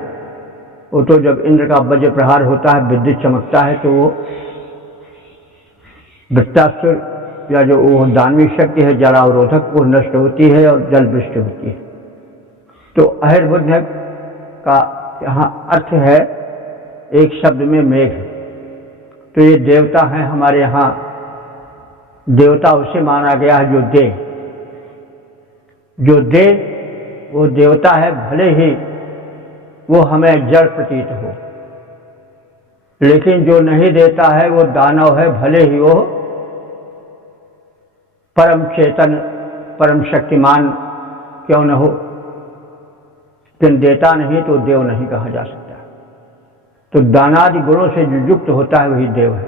वो तो जब इंद्र का वज्र प्रहार होता है, विद्युत चमकता है, तो वो वृत्तासुर या जो वो दानवी शक्ति है जलावरोधक, वो नष्ट होती है और जल वृष्टि होती है। तो अहिर्बुध का यहाँ अर्थ है एक शब्द में मेघ। तो ये देवता हैं हमारे यहाँ। देवता उसे माना गया है जो दे वो देवता है, भले ही वो हमें जड़ प्रतीत हो, लेकिन जो नहीं देता है वो दानव है, भले ही वो परम चेतन, परम शक्तिमान क्यों न हो, लेकिन देता नहीं तो देव नहीं कहा जा सकता। तो दानादि गुणों से जो युक्त होता है वही देव है।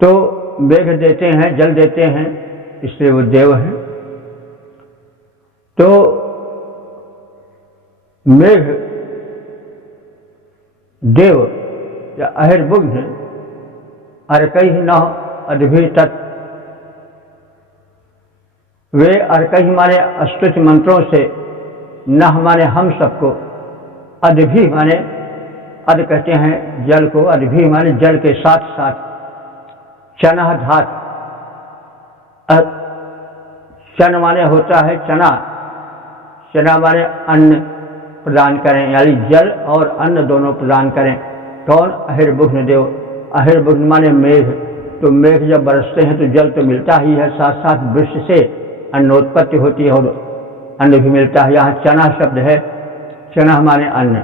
तो मेघ देते हैं, जल देते हैं, इसलिए वो देव है। तो मेघ देव या अहिर्बुघ्न अर्कैः न अद्भि तत्, वे अर्कैः माने अस्तुति मंत्रों से, न माने हम सबको, अद्भि माने अद कहते हैं जल को, अद्भि माने जल के साथ साथ, चनः धात, चन माने होता है चना, चना माने अन्न प्रदान करें, यानी जल और अन्न दोनों प्रदान करें। कौन? अहिर्बुघ्न देव। अहिर्बुघ्न माने मेघ। तो मेघ जब बरसते हैं तो जल तो मिलता ही है, साथ साथ वृक्ष से अन्नोत्पत्ति होती है और अन्न भी मिलता है। यहाँ चना शब्द है, चना माने अन्न,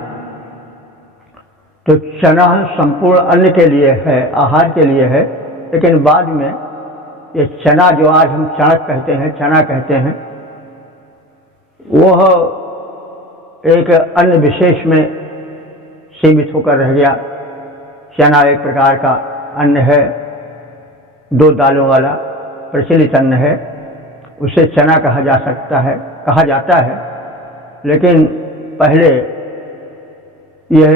तो चना संपूर्ण अन्न के लिए है, आहार के लिए है। लेकिन बाद में ये चना जो आज हम चणक कहते हैं, चना कहते हैं, वह एक अन्य विशेष में सीमित होकर रह गया। चना एक प्रकार का अन्न है, 2 दालों वाला प्रचलित अन्न है, उसे चना कहा जा सकता है, कहा जाता है। लेकिन पहले यह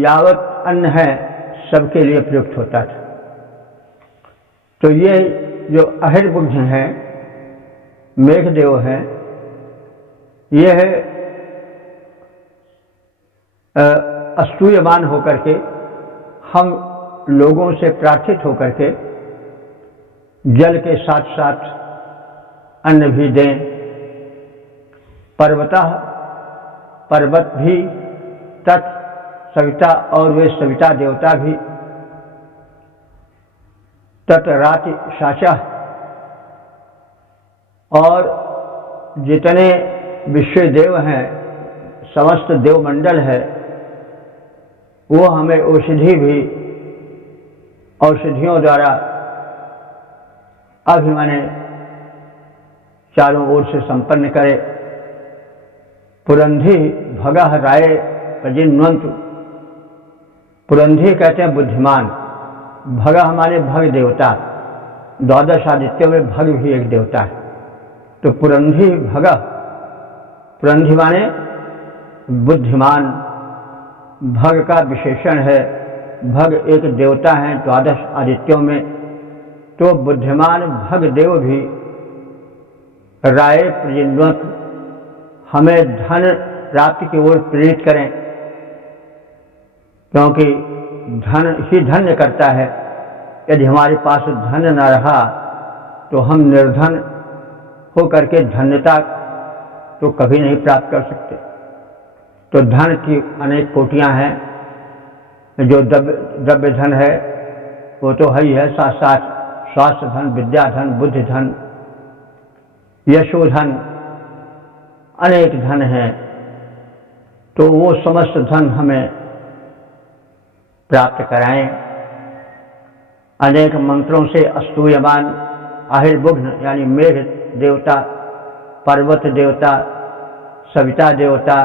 यावत अन्न है सबके लिए प्रयुक्त होता था। तो ये जो अहिर्बुद्ध हैं, मेघदेव हैं, यह अस्तूयमान होकर के हम लोगों से प्रार्थित होकर के जल के साथ साथ अन्न भी दें। पर्वत भी तत् सविता, और वे सविता देवता भी तत्राति साचा, और जितने विश्व देव हैं, समस्त देवमंडल है, वो हमें औषधियों द्वारा अभिमाने चारों ओर से संपन्न करे। पुरंधी भगः राय प्रजिन्वंतु, पुरंधी कहते हैं बुद्धिमान, भग हमारे भग देवता, 12 आदित्यों में भग भी एक देवता है। तो पुरंधी भग, पुरंधी माने बुद्धिमान, भग का विशेषण है। भग एक देवता है 12 आदित्यों में, तो बुद्धिमान भग देव भी राय प्रजिन्वत हमें धन प्राप्ति की ओर प्रेरित करें, क्योंकि धन ही धन्य करता है। यदि हमारे पास धन न रहा तो हम निर्धन हो करके धन्यता तो कभी नहीं प्राप्त कर सकते। तो धन की अनेक कोटियां हैं। जो द्रव्य धन है वो तो है ही है, साथ साथ स्वास्थ्य धन, विद्या धन, बुद्धि धन, यशोधन, अनेक धन हैं। तो वो समस्त धन हमें प्राप्त कराएं। अनेक मंत्रों से अस्तूयमान आहिर्बुघ्न यानी मेघ देवता, पर्वत देवता, सविता देवता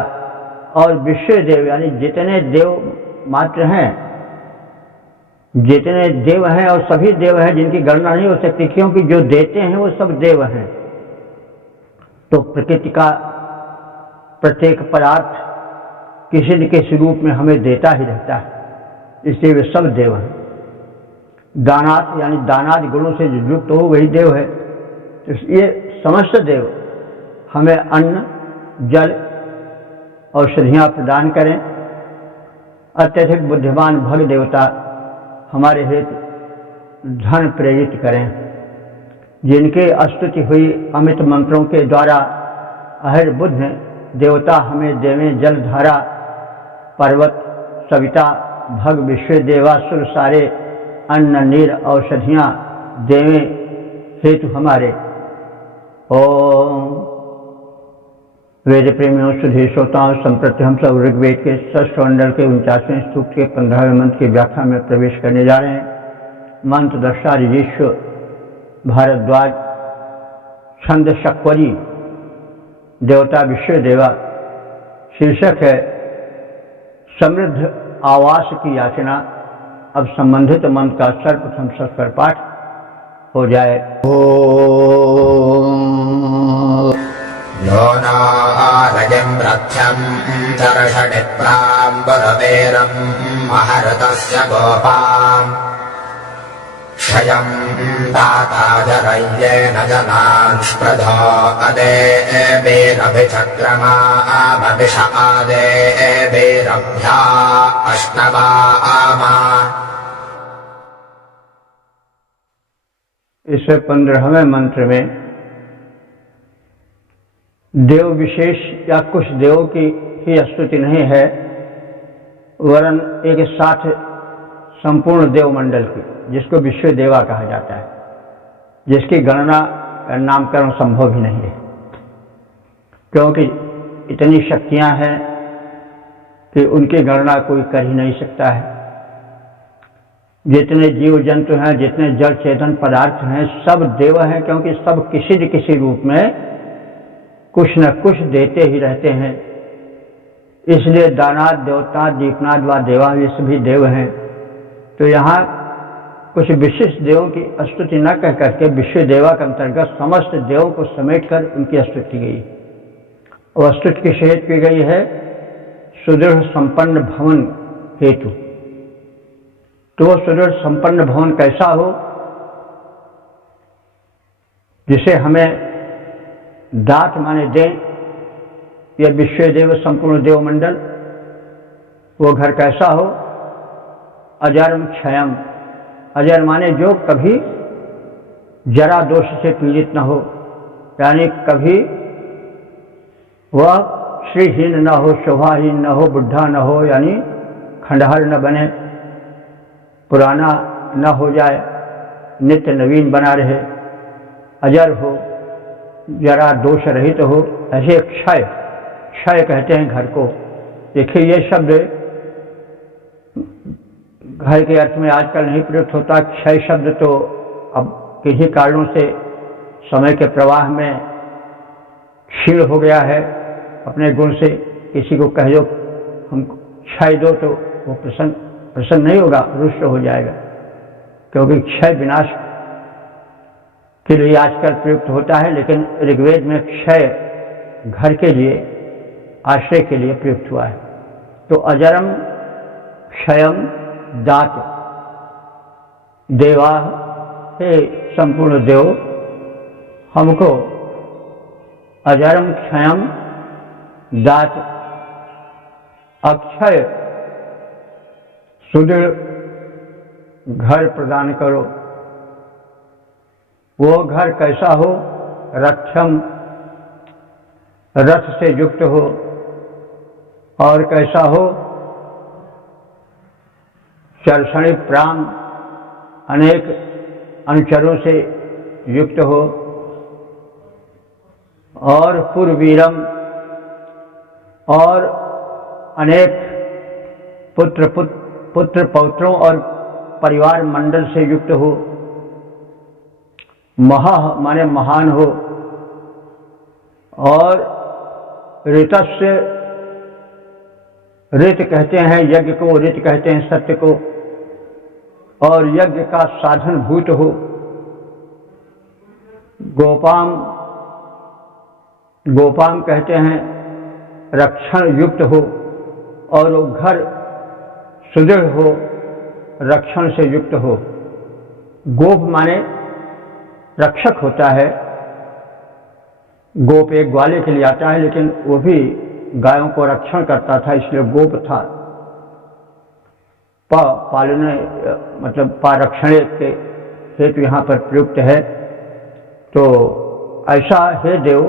और विश्व देव यानी जितने देव मात्र हैं, जितने देव हैं, और सभी देव हैं जिनकी गणना नहीं हो सकती, क्योंकि जो देते हैं वो सब देव हैं। तो प्रकृति का प्रत्येक पदार्थ किसी न किसी रूप में हमें देता ही रहता है, इसलिए वे सब देव हैं। दानात यानी दानादि गुणों से जो युक्त हो वही देव है। तो ये समस्त देव हमें अन्न, जल, औषधियाँ प्रदान करें। अत्यधिक बुद्धिमान भग देवता हमारे हेतु धन प्रेरित करें। जिनके स्तुति हुई अमित मंत्रों के द्वारा अहिर्बुद्ध देवता हमें देवें जलधारा, पर्वत, सविता, भग, विश्व देवासुर सारे अन्न, नीर, औषधियाँ देवें हेतु हमारे। ओम वेद प्रेमियों, सुधी श्रोताओं, संप्रति हम सब ऋग्वेद के षष्ठ मंडल के 49वें सूक्त के 15वें मंत्र की व्याख्या में प्रवेश करने जा रहे हैं। मंत्र दृष्टा ऋषि भारद्वाज, छंद शक्वरी, देवता विश्व देवा। शीर्षक है समृद्ध आवास की याचना। अब संबंधित मंत्र का सर्वप्रथम सस्वर पाठ हो जाए। लोनारजं रथ्यं दर्शनिप्रां बलवेरं महरतस्य गोपाम् क्षयं दाताजरय्येन जनान् स्पृधो अदेभिरभिचक्रमामभिष आदेभिरभ्या अश्नवामा। इस 15वें मंत्र में देव विशेष या कुछ देवों की ही स्तुति नहीं है, वरन एक साथ संपूर्ण देवमंडल की, जिसको विश्व देवा कहा जाता है, जिसकी गणना नामकरण संभव ही नहीं है, क्योंकि इतनी शक्तियां हैं कि उनकी गणना कोई कर ही नहीं सकता है। जितने जीव जंतु हैं, जितने जड़ चेतन पदार्थ हैं, सब देव हैं, क्योंकि सब किसी न किसी रूप में कुछ न कुछ देते ही रहते हैं। इसलिए दानाद देवता दीपनाद व देवा ये सभी देव हैं। तो यहाँ कुछ विशिष्ट देवों की स्तुति न कह करके विश्व देवा के अंतर्गत समस्त देवों को समेटकर उनकी स्तुति की गई। और स्तुति की शहीद की गई है सुदृढ़ संपन्न भवन हेतु। तो वो सुदृढ़ संपन्न भवन कैसा हो, जिसे हमें दात माने दे, यह विश्व देव संपूर्ण देवमंडल, वो घर कैसा हो। अजरम क्षयम, अजर माने जो कभी जरा दोष से पीड़ित न हो, यानी कभी वह श्रीहीन न हो, शोभाहीन न हो, बुढ़ा न हो, यानी खंडहर न बने, पुराना न हो जाए, नित्य नवीन बना रहे, अजर हो, जरा दोष रहित हो। ऐसे क्षय, क्षय कहते हैं घर को। देखिए ये शब्द घर के अर्थ में आजकल नहीं प्रयुक्त होता। क्षय शब्द तो अब किन्हीं कारणों से समय के प्रवाह में क्षीण हो गया है। अपने गुण से किसी को कह दो हम क्षय दो तो वो प्रसन्न नहीं होगा, रुष्ट हो जाएगा, क्योंकि क्षय विनाश के लिए आजकल प्रयुक्त होता है। लेकिन ऋग्वेद में क्षय घर के लिए, आश्रय के लिए प्रयुक्त हुआ है। तो अजरम क्षयम दात, देवा हे संपूर्ण देव, हमको अजरम क्षयम दात, अक्षय सुदृढ़ घर प्रदान करो। वो घर कैसा हो, रक्षम, रथ से युक्त हो, और कैसा हो, चर्षणी प्राण, अनेक अनुचरों से युक्त हो, और पूर्वीरम, और अनेक पुत्र पौत्रों और परिवार मंडल से युक्त हो। महा माने महान हो, और ऋतस्य, ऋत कहते हैं यज्ञ को, ऋत कहते हैं सत्य को, और यज्ञ का साधन भूत हो। गोपाम, गोपाम कहते हैं रक्षण युक्त हो, और वो घर सुदृढ़ हो, रक्षण से युक्त हो। गोप माने रक्षक होता है। गोप एक ग्वाले के लिए आता है, लेकिन वो भी गायों को रक्षण करता था, इसलिए गोप था। पालने मतलब पारक्षण के हेतु यहाँ पर प्रयुक्त है। तो ऐसा हे देव,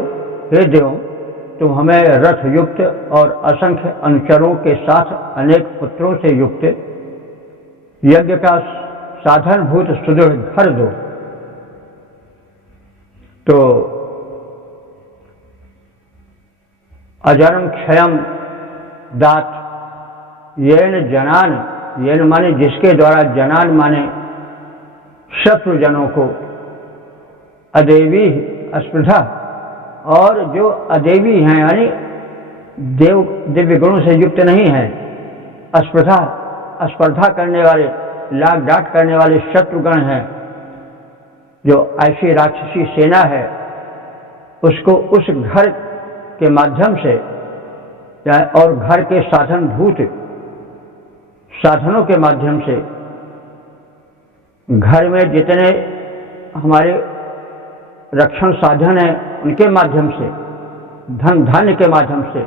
तुम हमें रथ युक्त और असंख्य अनुचरों के साथ अनेक पुत्रों से युक्त यज्ञ का साधनभूत सुदृढ़ घर दो। तो अजरम क्षयम दात, येन जनान, येन माने जिसके द्वारा, जनान माने शत्रुजनों को, अदेवी अस्पृधा, और जो अदेवी हैं यानी देव दिव्य गुणों से युक्त नहीं है, अस्पृधा, स्पर्धा करने वाले, लाग डांट करने वाले शत्रुगण हैं, जो ऐसी राक्षसी सेना है, उसको उस घर के माध्यम से और घर के साधनभूत साधनों के माध्यम से, घर में जितने हमारे रक्षण साधन हैं उनके माध्यम से, धन धान्य के माध्यम से,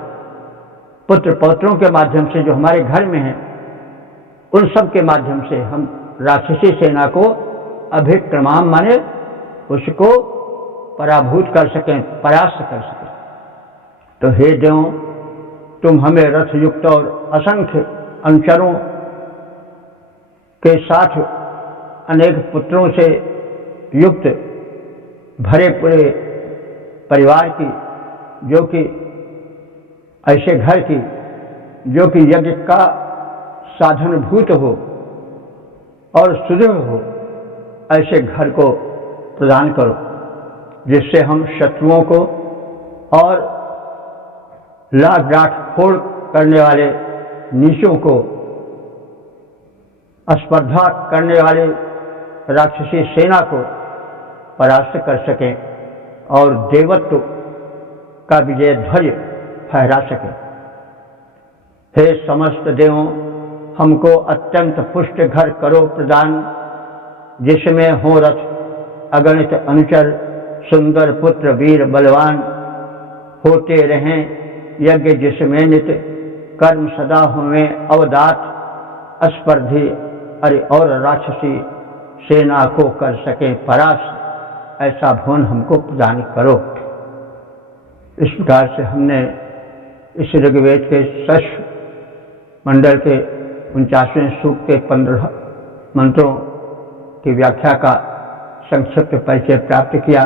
पुत्र पौत्रों के माध्यम से जो हमारे घर में हैं, उन सब के माध्यम से हम राक्षसी सेना को अभिक्रमाम माने उसको पराभूत कर सकें, परास्त कर सकें। तो हे देव, तुम हमें रथ युक्त और असंख्य अनुचरों के साथ अनेक पुत्रों से युक्त भरे पूरे परिवार की, जो कि ऐसे घर की जो कि यज्ञ का साधनभूत हो और सुदृढ़ हो, ऐसे घर को प्रदान करो जिससे हम शत्रुओं को और लाख डांट फोड़ करने वाले नीचों को, स्पर्धा करने वाले राक्षसी सेना को परास्त कर सकें और देवत्व का विजय ध्वज फहरा सकें। हे समस्त देवों, हमको अत्यंत पुष्ट घर करो प्रदान, जिसमें हो रथ अगणित अनुचर, सुंदर पुत्र वीर बलवान, होते रहें यज्ञ जिसमें नित, कर्म सदा हुए अवदात, अस्पर्धी अरे और राक्षसी सेना को कर सके परास्त, ऐसा भवन हमको प्रदान करो। इस प्रकार से हमने इस ऋग्वेद के षष्ठ मंडल के 49वें सूक्त के 15 मंत्रों की व्याख्या का संक्षिप्त परिचय प्राप्त किया।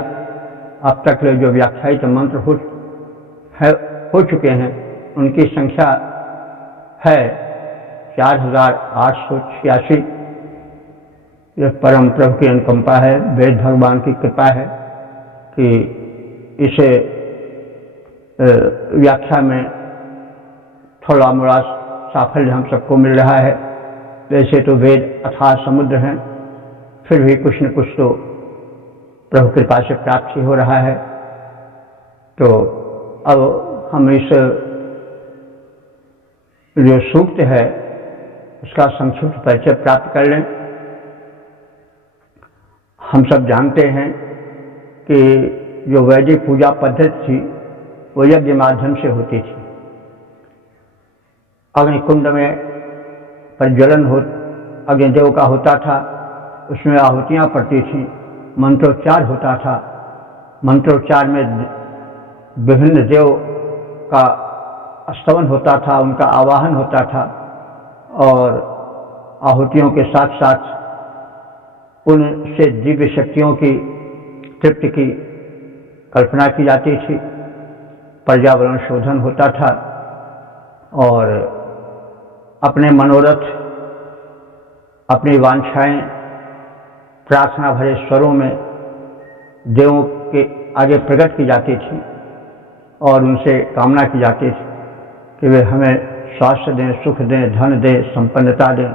अब तक जो व्याख्यायित मंत्र हो चुके हैं उनकी संख्या है 4886। यह परम प्रभु की अनुकंपा है, वेद भगवान की कृपा है कि इसे व्याख्या में थोड़ा मोड़ा साफल्य हम सबको मिल रहा है। वैसे तो वेद अथाह समुद्र हैं, फिर भी कुछ न कुछ तो प्रभु कृपा से प्राप्त ही हो रहा है। तो अब हम इस जो सूक्त है उसका संक्षिप्त परिचय प्राप्त कर लें। हम सब जानते हैं कि जो वैदिक पूजा पद्धति थी वो यज्ञ माध्यम से होती थी। अग्निकुंड में प्रज्वलन अग्निदेव का होता था, उसमें आहुतियाँ पड़ती थी, मंत्रोच्चार होता था। मंत्रोच्चार में विभिन्न देव का स्तवन होता था, उनका आवाहन होता था और आहुतियों के साथ साथ उनसे दिव्य शक्तियों की तृप्ति की कल्पना की जाती थी। पर्यावरण शोधन होता था और अपने मनोरथ, अपनी वांछाएं प्रार्थना भरे स्वरों में देवों के आगे प्रकट की जाती थी और उनसे कामना की जाती थी कि वे हमें स्वास्थ्य दें, सुख दें, धन दें, संपन्नता दें,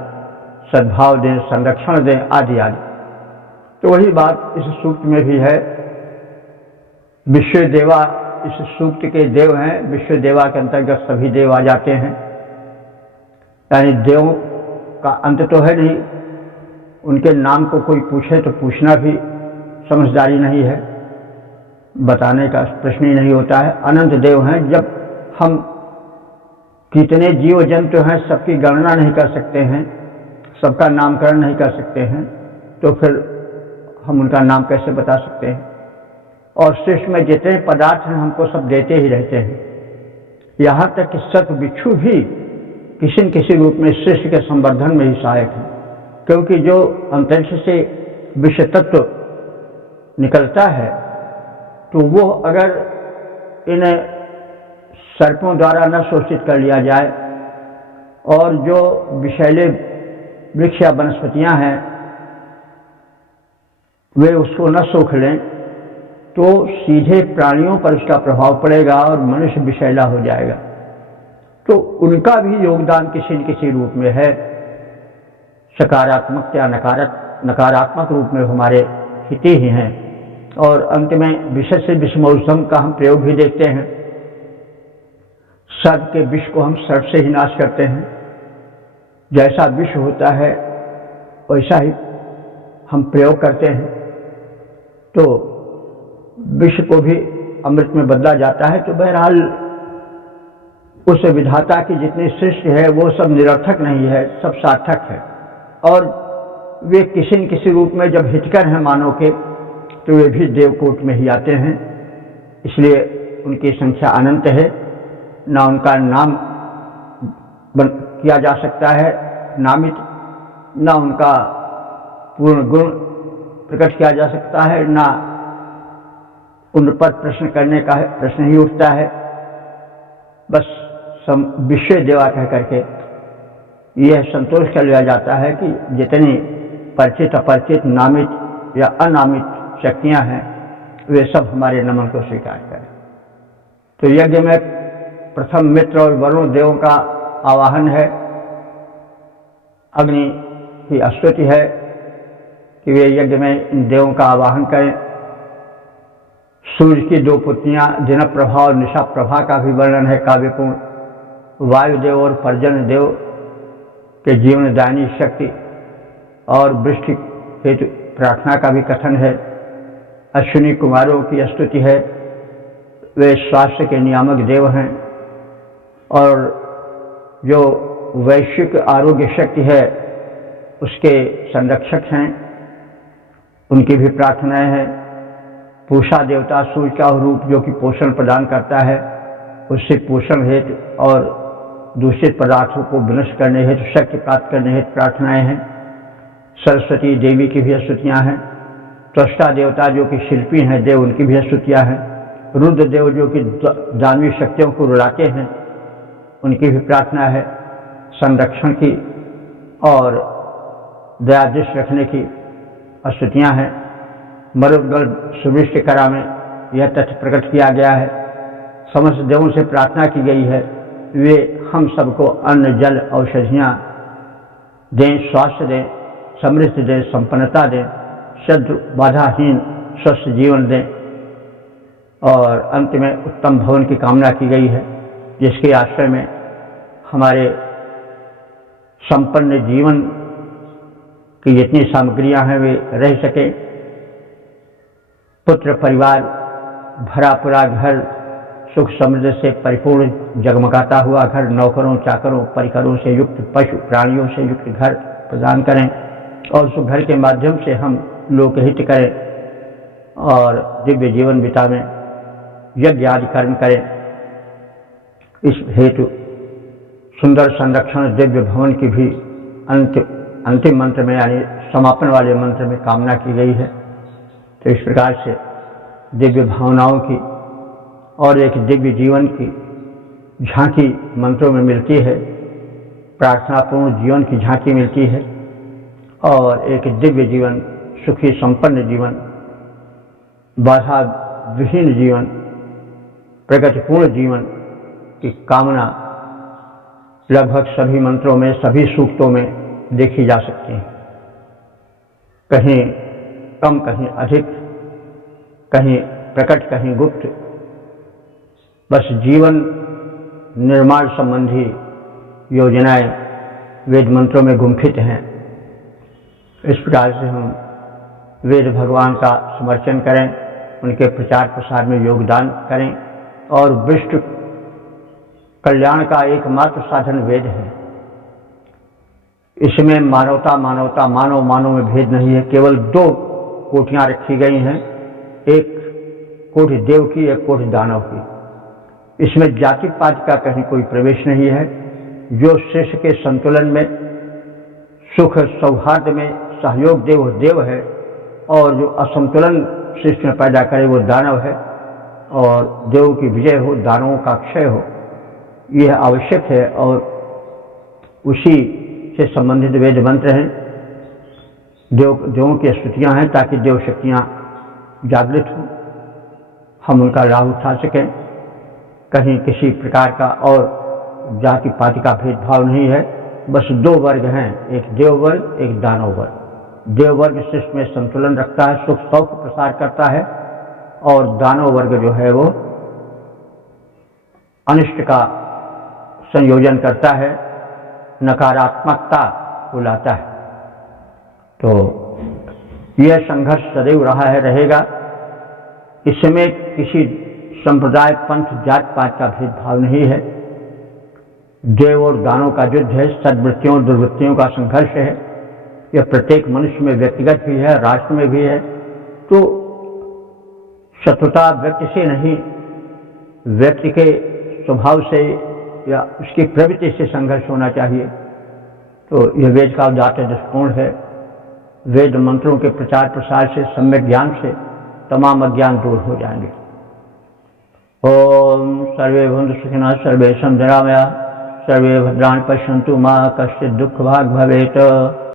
सद्भाव दें, संरक्षण दें, आदि आदि। तो वही बात इस सूक्त में भी है। विश्व देवा इस सूक्त के देव हैं। विश्व देवा के अंतर्गत सभी देव आ जाते हैं, यानी देवों का अंत तो है नहीं। उनके नाम को कोई पूछे तो पूछना भी समझदारी नहीं है, बताने का प्रश्न ही नहीं होता है। अनंत देव हैं। जब हम कितने जीव जंतु हैं सबकी गणना नहीं कर सकते हैं, सबका नामकरण नहीं कर सकते हैं, तो फिर हम उनका नाम कैसे बता सकते हैं। और सृष्टि में जितने पदार्थ हैं हमको सब देते ही रहते हैं। यहाँ तक कि सत बिच्छू भी किसी न किसी रूप में सृष्टि के संवर्धन में ही सहायक है, क्योंकि जो अंतरिक्ष से विश्व तत्व निकलता है तो वो अगर इन सर्पों द्वारा न शोषित कर लिया जाए और जो विषैले वृक्ष या वनस्पतियाँ हैं वे उसको न सोख लें तो सीधे प्राणियों पर उसका प्रभाव पड़ेगा और मनुष्य विषैला हो जाएगा। तो उनका भी योगदान किसी न किसी रूप में है, सकारात्मक या नकारात्मक रूप में हमारे हिते ही हैं। और अंत में विषय से विषमौसम का हम प्रयोग भी देखते हैं। सर्प के विष को हम सर्प से ही नाश करते हैं। जैसा विष होता है वैसा ही हम प्रयोग करते हैं, तो विष को भी अमृत में बदला जाता है। तो बहरहाल उस विधाता की जितनी सृष्टि है वो सब निरर्थक नहीं है, सब सार्थक है। और वे किसी न किसी रूप में जब हितकर हैं मानव के, तो वे भी देवकोट में ही आते हैं। इसलिए उनकी संख्या अनंत है, ना उनका नाम किया जा सकता है नामित, ना उनका पूर्ण गुण प्रकट किया जा सकता है, ना उन पर प्रश्न करने का प्रश्न ही उठता है। बस विश्व देवा कह करके यह संतोष कर लिया जाता है कि जितनी परिचित अपरिचित नामित या अनामित शक्तियां हैं वे सब हमारे नमन को स्वीकार करें। तो यज्ञ में प्रथम मित्र और वरुण देवों का आवाहन है। अग्नि की स्तुति है कि वे यज्ञ में इन देवों का आवाहन करें। सूर्य की दो पुत्रियां दिन प्रभा और निशा प्रभा का भी वर्णन है काव्यपूर्ण। वायुदेव और पर्जन्य देव के जीवनदायिनी शक्ति और वृष्टि हेतु प्रार्थना का भी कथन है। अश्विनी कुमारों की स्तुति है, वे स्वास्थ्य के नियामक देव हैं और जो वैश्विक आरोग्य शक्ति है उसके संरक्षक हैं, उनकी भी प्रार्थनाएं हैं। पूषा देवता सूर्य का रूप जो कि पोषण प्रदान करता है, उससे पोषण हेतु और दूषित पदार्थों को विनष्ट करने हेतु शक्ति प्राप्त करने हेतु प्रार्थनाएं हैं। सरस्वती देवी की भी स्तुतियां हैं। त्वष्टा देवता जो कि शिल्पी हैं देव, उनकी भी स्तुतियां हैं। रुद्र देव जो कि दानवीय शक्तियों को रुलाते हैं, उनकी भी प्रार्थना है। संरक्षण की और दया दृष्टि रखने की स्तुतियां हैं। मरुदगढ़ सुवृष्टि करा में यह तथ्य प्रकट किया गया है। समस्त देवों से प्रार्थना की गई है वे हम सबको अन्न जल औषधियाँ दें, स्वास्थ्य दें, समृद्धि दें, संपन्नता दें, शत्रु बाधाहीन स्वस्थ जीवन दें और अंत में उत्तम भवन की कामना की गई है जिसके आश्रय में हमारे संपन्न जीवन की जितनी सामग्रियां हैं वे रह सकें। पुत्र परिवार भरा पूरा घर सुख समृद्धि से परिपूर्ण जगमगाता हुआ घर, नौकरों चाकरों परिकरों से युक्त पशु प्राणियों से युक्त घर प्रदान करें और उस घर के माध्यम से हम लोकहित करें और दिव्य जीवन बितावें, यज्ञ आदि कर्म करें। इस हेतु सुंदर संरक्षण दिव्य भवन की भी अंतिम मंत्र में यानी समापन वाले मंत्र में कामना की गई है। तो इस प्रकार से दिव्य भावनाओं की और एक दिव्य जीवन की झांकी मंत्रों में मिलती है, प्रार्थनापूर्ण जीवन की झांकी मिलती है और एक दिव्य जीवन, सुखी संपन्न जीवन, बाधा विहीन जीवन, प्रगतिपूर्ण जीवन की कामना लगभग सभी मंत्रों में, सभी सूक्तों में देखी जा सकती है। कहीं कम, कहीं अधिक, कहीं प्रकट, कहीं गुप्त, बस जीवन निर्माण संबंधी योजनाएं वेद मंत्रों में गुम्फित हैं। इस प्रकार से हम वेद भगवान का समर्चन करें, उनके प्रचार प्रसार में योगदान करें और विश्व कल्याण का एकमात्र साधन वेद है। इसमें मानवता मानवता मानव मानव में भेद नहीं है। केवल दो कोटियां रखी गई हैं, एक कोटि देव की, एक कोटि दानव की। इसमें जाति पाति का कहीं कोई प्रवेश नहीं है। जो सृष्टि के संतुलन में, सुख सौहार्द में सहयोग दे वो देव है और जो असंतुलन सृष्टि में पैदा करे वो दानव है। और देव की विजय हो, दानवों का क्षय हो, यह आवश्यक है और उसी से संबंधित वेद मंत्र हैं। देवों की स्तुतियां हैं ताकि देव शक्तियां जागृत हों, हम उनका लाभ उठा सकें। कहीं किसी प्रकार का और जाति पाति का भेदभाव नहीं है। बस दो वर्ग हैं, एक देव वर्ग, एक दानव वर्ग। देव वर्ग सृष्टि में संतुलन रखता है, सुख सौख्य प्रसार करता है और दानव वर्ग जो है वो अनिष्ट का संयोजन करता है, नकारात्मकता को लाता है। तो यह संघर्ष सदैव रहा है, रहेगा। इसमें किसी संप्रदाय, पंथ, जात पात का भेदभाव नहीं है। देव और दानव का युद्ध है, सद्वृत्तियों और दुर्वृत्तियों का संघर्ष है। यह प्रत्येक मनुष्य में व्यक्तिगत भी है, राष्ट्र में भी है। तो शत्रुता व्यक्ति से नहीं, व्यक्ति के स्वभाव से या उसकी प्रवृत्ति से संघर्ष होना चाहिए। तो यह वेद का उदात्त दृष्टिकोण है। वेद मंत्रों के प्रचार प्रसार से, सम्यक ज्ञान से तमाम अज्ञान दूर हो जाएंगे। ओम सर्वे भवन्तु सुखिनः सर्वे सन्तु निरामयाः सर्वे भद्राणि पश्यन्तु मा कश्चित् दुःखभाग् भवेत्।